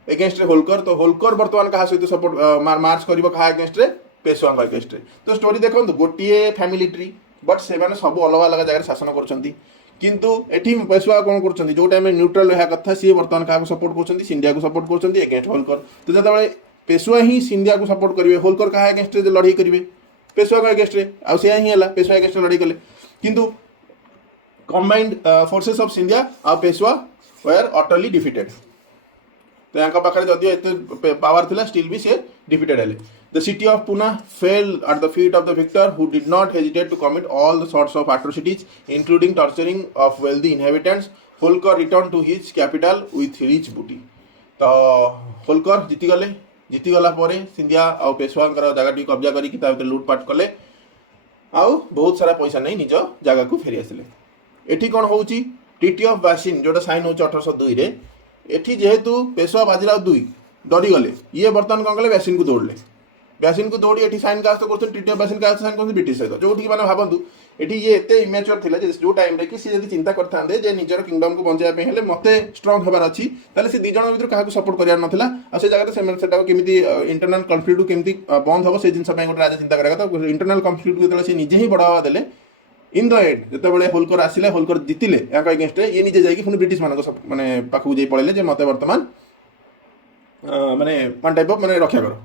अगेंस्ट रे होलकर तो होलकर वर्तमान कहा सहित सपोर्ट मार्च करिवो कहा अगेंस्ट रे पेशवा अगेंस्ट रे तो स्टोरी देखो गोटे फैमिली ट्री बट से सब अलग अलग जगह शासन कर किंतु एठी पेशवा कौन कर जो टाइम न्यूट्रल रहा कथा सी बर्तमान क्या सपोर्ट कर सिंधिया को सपोर्ट कर अगेंस्ट होलकर तो जो पेशवा ही सिंधिया को सपोर्ट करेंगे होलकर क्या अगेंस्ट रे लड़ाई करेंगे पेशवा को अगेंस्ट रे आ से ही है पेशवा अगेंस्ट लड़ाई कले किंतु कंबाइंड फोर्सेस ऑफ सिंधिया आ पेशवा वेर अटरली डिफिटेड तो यहाँ पाखे जदिव एत पावर थिला स्टिल भी से डिफिटेड हेले The city of Pune fell at the feet of the victor who did not hesitate to commit all the sorts of atrocities including torturing of wealthy inhabitants. Holkar returned to his capital with rich booty. तो होलकर जीतीगला पर सिंधिया और पेशवा जगह T कब्जा करके लुटपाट कले आउ बहुत सारा पैसा नहीं निज जगह को फेरी आसिले एठी कौन होउची ट्रीटी ऑफ बासिन जोटा साइन होउची 1802 रे एठी जेहेतु पेशवा बाजीराव दुई डरी गले ये बर्तमान कौन कले बासिन को दौड़ले बैसिन को दौड़ी एठी साइन कास्ट करछन ट्रीटी ऑफ बैसिन कास्ट साइन करछन ब्रिटिश सहित जोठी माने भाबंतु एठी ये एते इमेच्योर थिला जे जो टाइम रे कि सी यदि चिंता करथांदे जे निजर किंगडम को बंचाया पे हेले मते स्ट्रांग हेबार अछि ताले से दी जण भीतर काहा को सपोर्ट करियार नथिला आ से जगह से सेटा केमिति इंटरनल कॉन्फ्लिक्ट केमिति बंद होबो से जिंस पे गोटे राजा चिंता करेगा तो इंटरनल कॉन्फ्लिक्ट को से निजे ही बढ़ावा देले इन द एंड जेतेबेले होलकर आसिले होलकर जितिले याका अगेंस्ट ये निजे जाई कि पुनी ब्रिटिश मानको माने पाखु जाई पळेले जे मते वर्तमान माने वन टाइप ऑफ माने रक्षा करो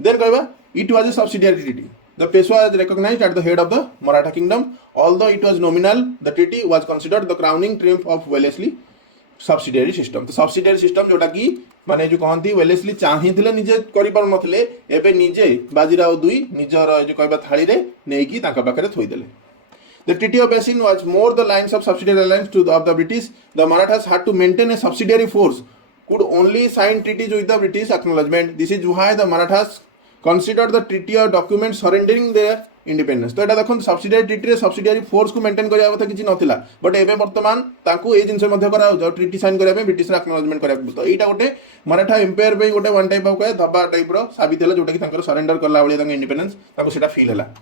देन कहबा it was a subsidiary treaty the Peshwa was recognized at the head of the Maratha kingdom although it was nominal the treaty was considered the crowning triumph of Wellesley subsidiary system तो subsidiary system जोटा कि माने जो कहंती Wellesley चाहिथिले निजे करि पार नथिले एबे निजे बाजीराव दुई निजर जो कहबा थाली रे नेकी ताका पाखरे थोई देले The Treaty of Basin was more the lines of subsidiary alliance to of the British. The Marathas had to maintain a subsidiary force, could only sign treaties with the British acknowledgement. This is why the Marathas considered the treaty of document surrendering their independence. तो एटा देखो subsidiary treaty रे subsidiary force को maintain करिया कथा किछि नथिला but एबे वर्तमान ताकू ए जिंस मध्ये करा जो ट्रीटी साइन करिया पे ब्रिटिश एक्नॉलेजमेंट करिया तो एटा गोटे मराठा एम्पायर पे गोटे वन टाइप ऑफ धब्बा टाइप रो साबित होला जोटा कि तांकर सरेंडर करला बळी तांकर इंडिपेंडेंस ताकू सेटा फील होला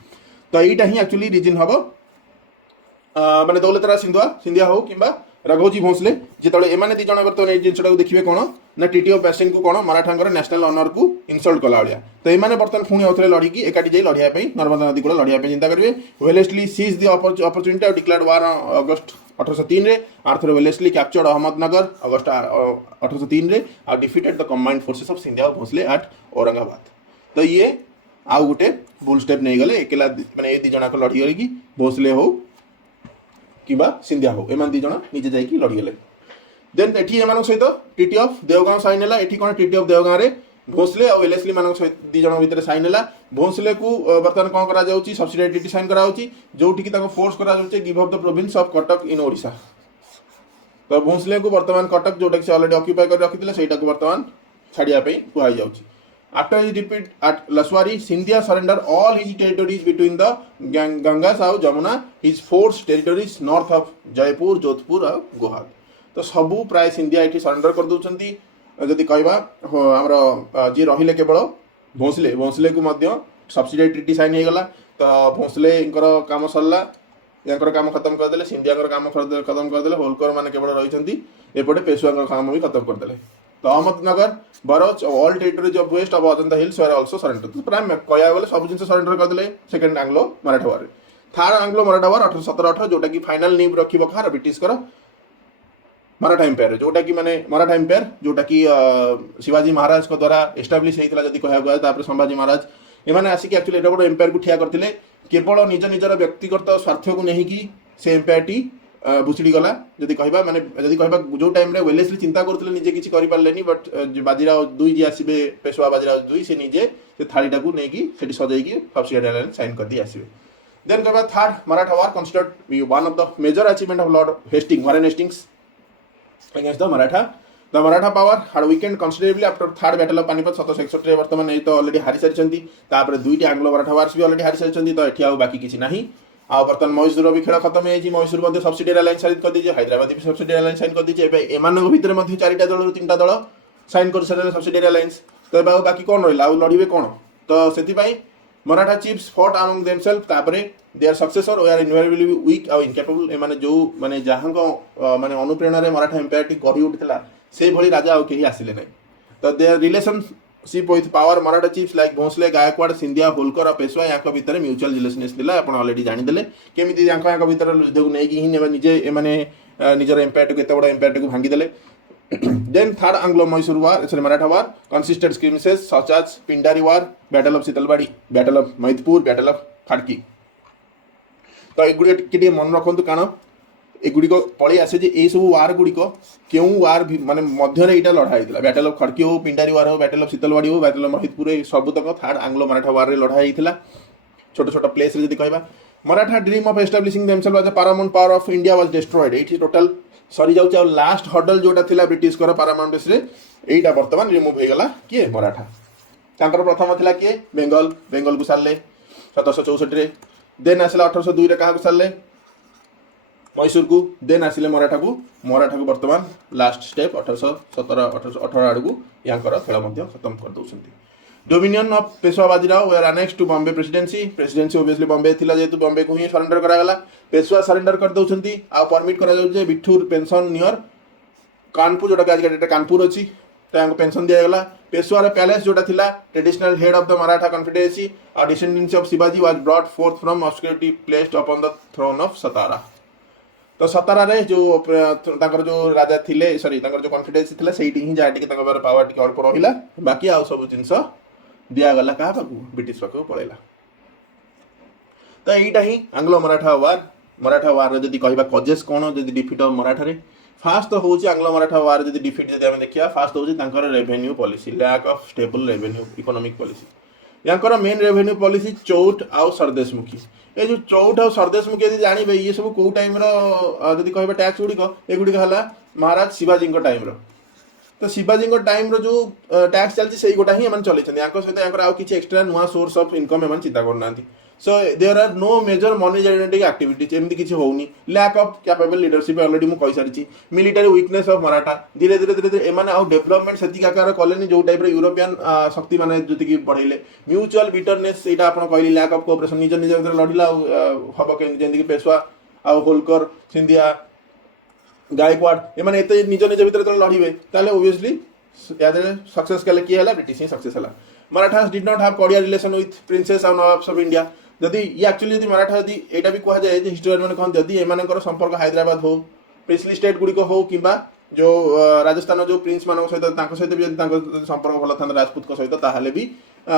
तो एटा ही एक्चुअली रीजन हबो माने दौलतराज सिंधिया हो किंबा रघोजी भोसले जिते एमाने दी जण बर्तमान ए जिनसटा को देखिबे कोन ना ट्रीटी ऑफ बैसिन को कोन मराठांगर नेशनल ऑनर को इंसल्ट कला बलिया तो एमाने बर्तमान पुणी औथले लड़ी की एकाटी जाई लड़िया पे नर्मदा नदी को लड़िया पे चिंता करिवे वेलेस्ली सीज द अपॉर्चुनिटी और डिक्लेयर्ड वार अगस्त 1803 रे आर्थर वेलेस्ली कैप्चर्ड अहमदनगर अगस्त 1803 रे और defeated the combined forces of Scindia और भोसले एट औरंगाबाद तो ये आउ गोटे बुल स्टेप नहीं गले एकेला माने ए दी जणा को लड़ी गली की भोसले हो किबा सिंधिया हो एमान दी जण निजे जाई की लड़ी गले देन एठी एमान सहित ट्रीटी ऑफ देवगांव साइन हैला एठी कोन ट्रीटी ऑफ देवगांव रे भोसले और वेलेस्ली मान सहित दी जण भीतर साइन हैला भोसले को वर्तमान कोन करा जाउची सब्सिडियरी ट्रीटी साइन करा होची जोठी की ताको फोर्स करा जाउची give up the province of Cuttack in Odisha तो भोसले को वर्तमान कटक जोटा कि ऑलरेडी ऑक्युपाई कर रखिथिले सेटा को वर्तमान छाडिया पे कुहाई जाउची After his defeat at Laswari, Scindia surrendered all his territories between the Gangas and Jamuna, his forts territories north of Jaipur, Jodhpur and Gohad. तो सबू प्राय सिंधिया एठी सरेंडर कर दउचंती जदि कहबा हमर जे रहिले केवल भोसले को मध्य सब्सिडियरी ट्रीटी साइन हे गला तो भोसले इनकर काम सरला याकर काम खत्म कर देले सिंधिया कर काम खत्म कर देले होलकर माने केवल रहिचंती एपटे पेशवा काम भी खत्म कर देले तो Ahmednagar Broach all territories of west of Ajanta hills were also surrender तो प्राय कहया गले सब जिन सरेंडर करदे second Anglo Maratha war third Anglo Maratha war 1817-18 जोटा कि फाइनल नीव रखिबो खार ब्रिटिश कर मराठा एम्पायर जोटा कि माने मराठा एम्पायर जोटा कि शिवाजी महाराज को द्वारा एस्टाब्लिश होइतला जदी कहया गया तापर संभाजी महाराज एमाने आसिक एक्चुअली एटा बड़ एम्पायर को ठिया करथिले केवल निज निजर व्यक्तिगत स्वार्थ को नहीं कि से एम्पायर टी भुचुड़ी गला जदि कहबा माने जदि कहबा जो टाइम रे वेलेसली चिंता करथिले निजे किछि करि पारलेनी बट बाजीराव दुई जे आसीबे पेशवा बाजीराव दुई से निजे से थाळीटा को नेकी सेठी सजाई की सब्सिडी लाइन साइन कर दी आसीबे देन कहबा third Maratha war considered one of the major achievement of Lord Hasting Warren Hastings against the Maratha power had weakened considerably after third battle of Panipat 1761 रे वर्तमान ए तो ऑलरेडी हारि सारिछंती तापर दुईटी आंग्लो मराठा वार्स भी ऑलरेडी हारि सारिछंती तो एठी आउ बाकी किछि नाही आ वर्तमान मैसूर भी खेल खत्म हे जी मैसूर मध्ये सब्सिडी लाइन साइन कर दीजे हैदराबाद भी सब्सिडी लाइन साइन कर दीजे एबे एमानक भितर मध्ये चारिटा दल तीनटा दल साइन कर सारे सब्सिडी लाइन्स तो एबे बाकी कोन रहला आ लढिबे कोन तो सेति पई Maratha chiefs fought among themselves तापरे their successor they are invariably weak और इनकेपेबल ए माने जो माने जहां को माने अनुप्रेरणा रे मराठा एम्पायर टी गढ़ी उठितला से भली राजा आ केही आसिले नै तो their relationship with power Maratha chiefs like Bhonsle Gaekwad Scindia Holkar और पेशवा याक भीतर म्यूचुअल रिलेशनशिप दिला आपण ऑलरेडी जानि देले केमिति याक भीतर युद्ध को नै कि ही ने निजे ए माने निजर एम्पायर टी केते बडा एम्पायर टी भांगी देले then third Anglo-Mysore war, Maratha war, consisted skirmishes such as Pindari war, Battle of Sitalbadi, Battle of Maithpur, Battle of Khadki. तो एगुड़ी के मन रखु कारण एगुड़ी पलि आसे जे ए सब वार गुड़िक क्यों वार माने मध्य रे इटा लड़ा होइतला बैटल ऑफ खड़की हो पिंडारी वार हो बैटल ऑफ शीतलवाड़ी हो बैटल ऑफ महिदपुर सबतक थर्ड आंग्लो मराठा वार रे लड़ा होइतला छोट छोट प्लेस रे जदी कहबा Maratha dream of establishing themselves as a paramount power of India was destroyed एठी टोटल सरी जाउछ और लास्ट हर्डल जोटा थिला ब्रिटिश कर पैरामाउंट रे एटा वर्तमान रिमूव हे गला के मराठा तांकर प्रथम थिला के बेंगल को सारले 1764 रे देन आसला 1802 रे कहा को सारले मैसूर को देन आसिले मराठा को वर्तमान लास्ट स्टेप 1817 1818 आड़ को यांकर खेल मध्य खत्म कर दउछंती dominion of Peshwa Bajirao were annex to Bombay presidency obviously Bombay थिला जेतु बॉम्बे को ही सरेंडर करा गला पेशवा सरेंडर कर दउछंती आ परमिट करा जाउ जे बिठूर पेंशन नियर कानपुर जोटा आज डेट कानपुर अछि तांको पेंशन दिया गला पेशवा रे पैलेस जोटा थिला traditional head of the Maratha confederacy और descendants of Shivaji was brought forth from obscurity placed upon the throne of Satara तो सतारा रे जो तांकर जो राजा थिले सॉरी तांकर जो कॉन्फिडेंसी थिला सेठी ही जाटी के तांकर पावर टिक अल्प रहिला बाकी आ सब जिंस दिया गला कहा पाकू ब्रिटिश पाकू पळेला तो एटा ही आंग्लो मराठा वार रे जदी कहबा कजेस कोन जदी डिफीट ऑफ मराठा रे फास्ट तो होची आंग्लो मराठा वार जदी डिफीट जदी हम देखिया फास्ट होची तांकर revenue policy lack of stable revenue economic policy यांकर मेन रेवेन्यू पॉलिसी चौट आ सरदेशमुखी ए जो चौट आ सरदेशमुखी यदि जानिबे ये सब को टाइम रो जदी कहबा टैक्स गुडी हला महाराज शिवाजी को टाइम रो तो शिवाजी को टाइम रो जो टैक्स चलती से गोटा ही चले सहित आउ किसी एक्सट्रा नुआ सोर्स ऑफ इनकम एम चिंता करना so there are no major money generating activities एमती किसी होनी lack of capable leadership already मुझे सारी मिलिटरी वीकनेस ऑफ मराठा धीरे धीरे धीरे धीरे एमाने आउ डेवलपमेंट से आकार कले जो टाइप यूरोपियन शक्ति मैंने जी बढ़ेले म्यूचुअल बिटरनेस यहाँ आप कहली लैक ऑफ कोऑपरेशन निज निज भीतर लड़िला हम जमी पेशवा आउ होलकर सिंधिया गायकवाड़ एमाने एते निज निज भीतर लड़िबे ताले ऑब्वियसली याद सक्सेस कले किए हला ब्रिटिश ही सक्सेस हला Marathas did not have cordial relation with princess और नवाब्स ऑफ इंडिया जदि ये एक्चुअली जदि मराठा जदि एटा भी कहा जाए जे हिस्टोरियन माने कहन जदि एमानकर संपर्क हैदराबाद हो प्रिंसली स्टेट गुडी को हो किबा जो राजस्थान जो प्रिंस मानक सहित तांको सहित भी तांको संपर्क भल था राजपूत को सहित ताहाले भी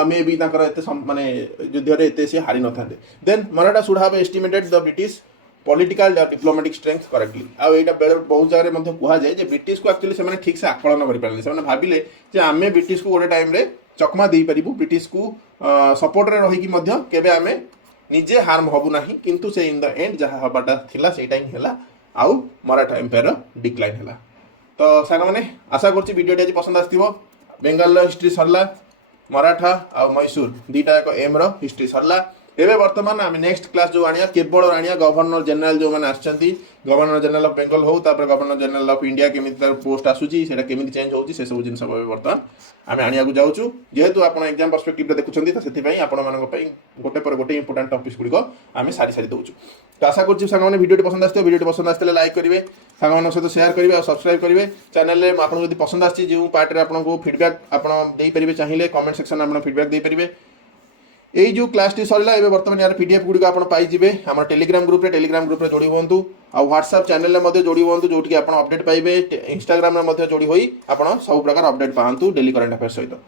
मे बी तांकर एते माने युद्ध रे एते से हारि न थांदे then Maratha should have estimated the British political diplomatic strength correctly आ एटा बहुत जगह मध्ये कहा जाए जे ब्रिटिश को एक्चुअली से ठीक से आकलन करि पारले से भाबिले जे आमे ब्रिटिश को गोटे टाइम रे चकमा दे पारिबु ब्रिटिश को सपोर्ट रे रही कि मध्य केबे आमे निजे हार्म हबु नाही किंतु से इन द एंड जहा हबाटा थिला सेटा ही हला आउ मराठा एम्पायर डिक्लाइन हला तो साग माने आशा करछि वीडियो आज पसंद आस्तिबो बेंगल हिस्ट्री सरला मराठा आ मैसूर दीटा एक एम रो हिस्ट्री सरला एबे वर्तमान आम नेक्स्ट क्लास जो आनिया केवल आनिया गवर्नर जनरल जो मैंने आछंती गवर्नर जनरल ऑफ बेंगल हो तापर गवर्नर जनरल ऑफ इंडिया केमिति तार पोस्ट आसुची सेटा केमिति चेंज होउची से सब जिंस वर्तमान आम आनिया को जाउछु जेहेतु आपण एग्जाम पर्सपेक्टिव रे देखुछंती त सेति पई आपण मानक पई गोटे पर गोटे इंपोर्टेंट टॉपिक्स गुडी को आम सारी सारी दउछु तो आशा करछि संग माने वीडियो पसंद आस्ते वीडियो पसंद आस्ते लाइक करिवे साग सहित शेयर करेंगे और सब्सक्राइब करेंगे चैनल में आपको जब पसंद आसी जो पार्ट में आपको फीडबैक आपरे चाहिए कमेंट सेक्शन में फीडबैक देपारे यही जो क्लास टी सरला एबे वर्तमान यार पीडीएफ गुड़ी आप पाइबे आम टेलीग्राम ग्रुप रे जोड़ी हूँ आ व्हाट्सएप चैनल में जोड़ी हूँ जो आप अपडेट पाइबे इंस्टाग्राम में जोड़ी होई आप सब प्रकार अपडेट पातु डेली करंट अफेयर्स सहित।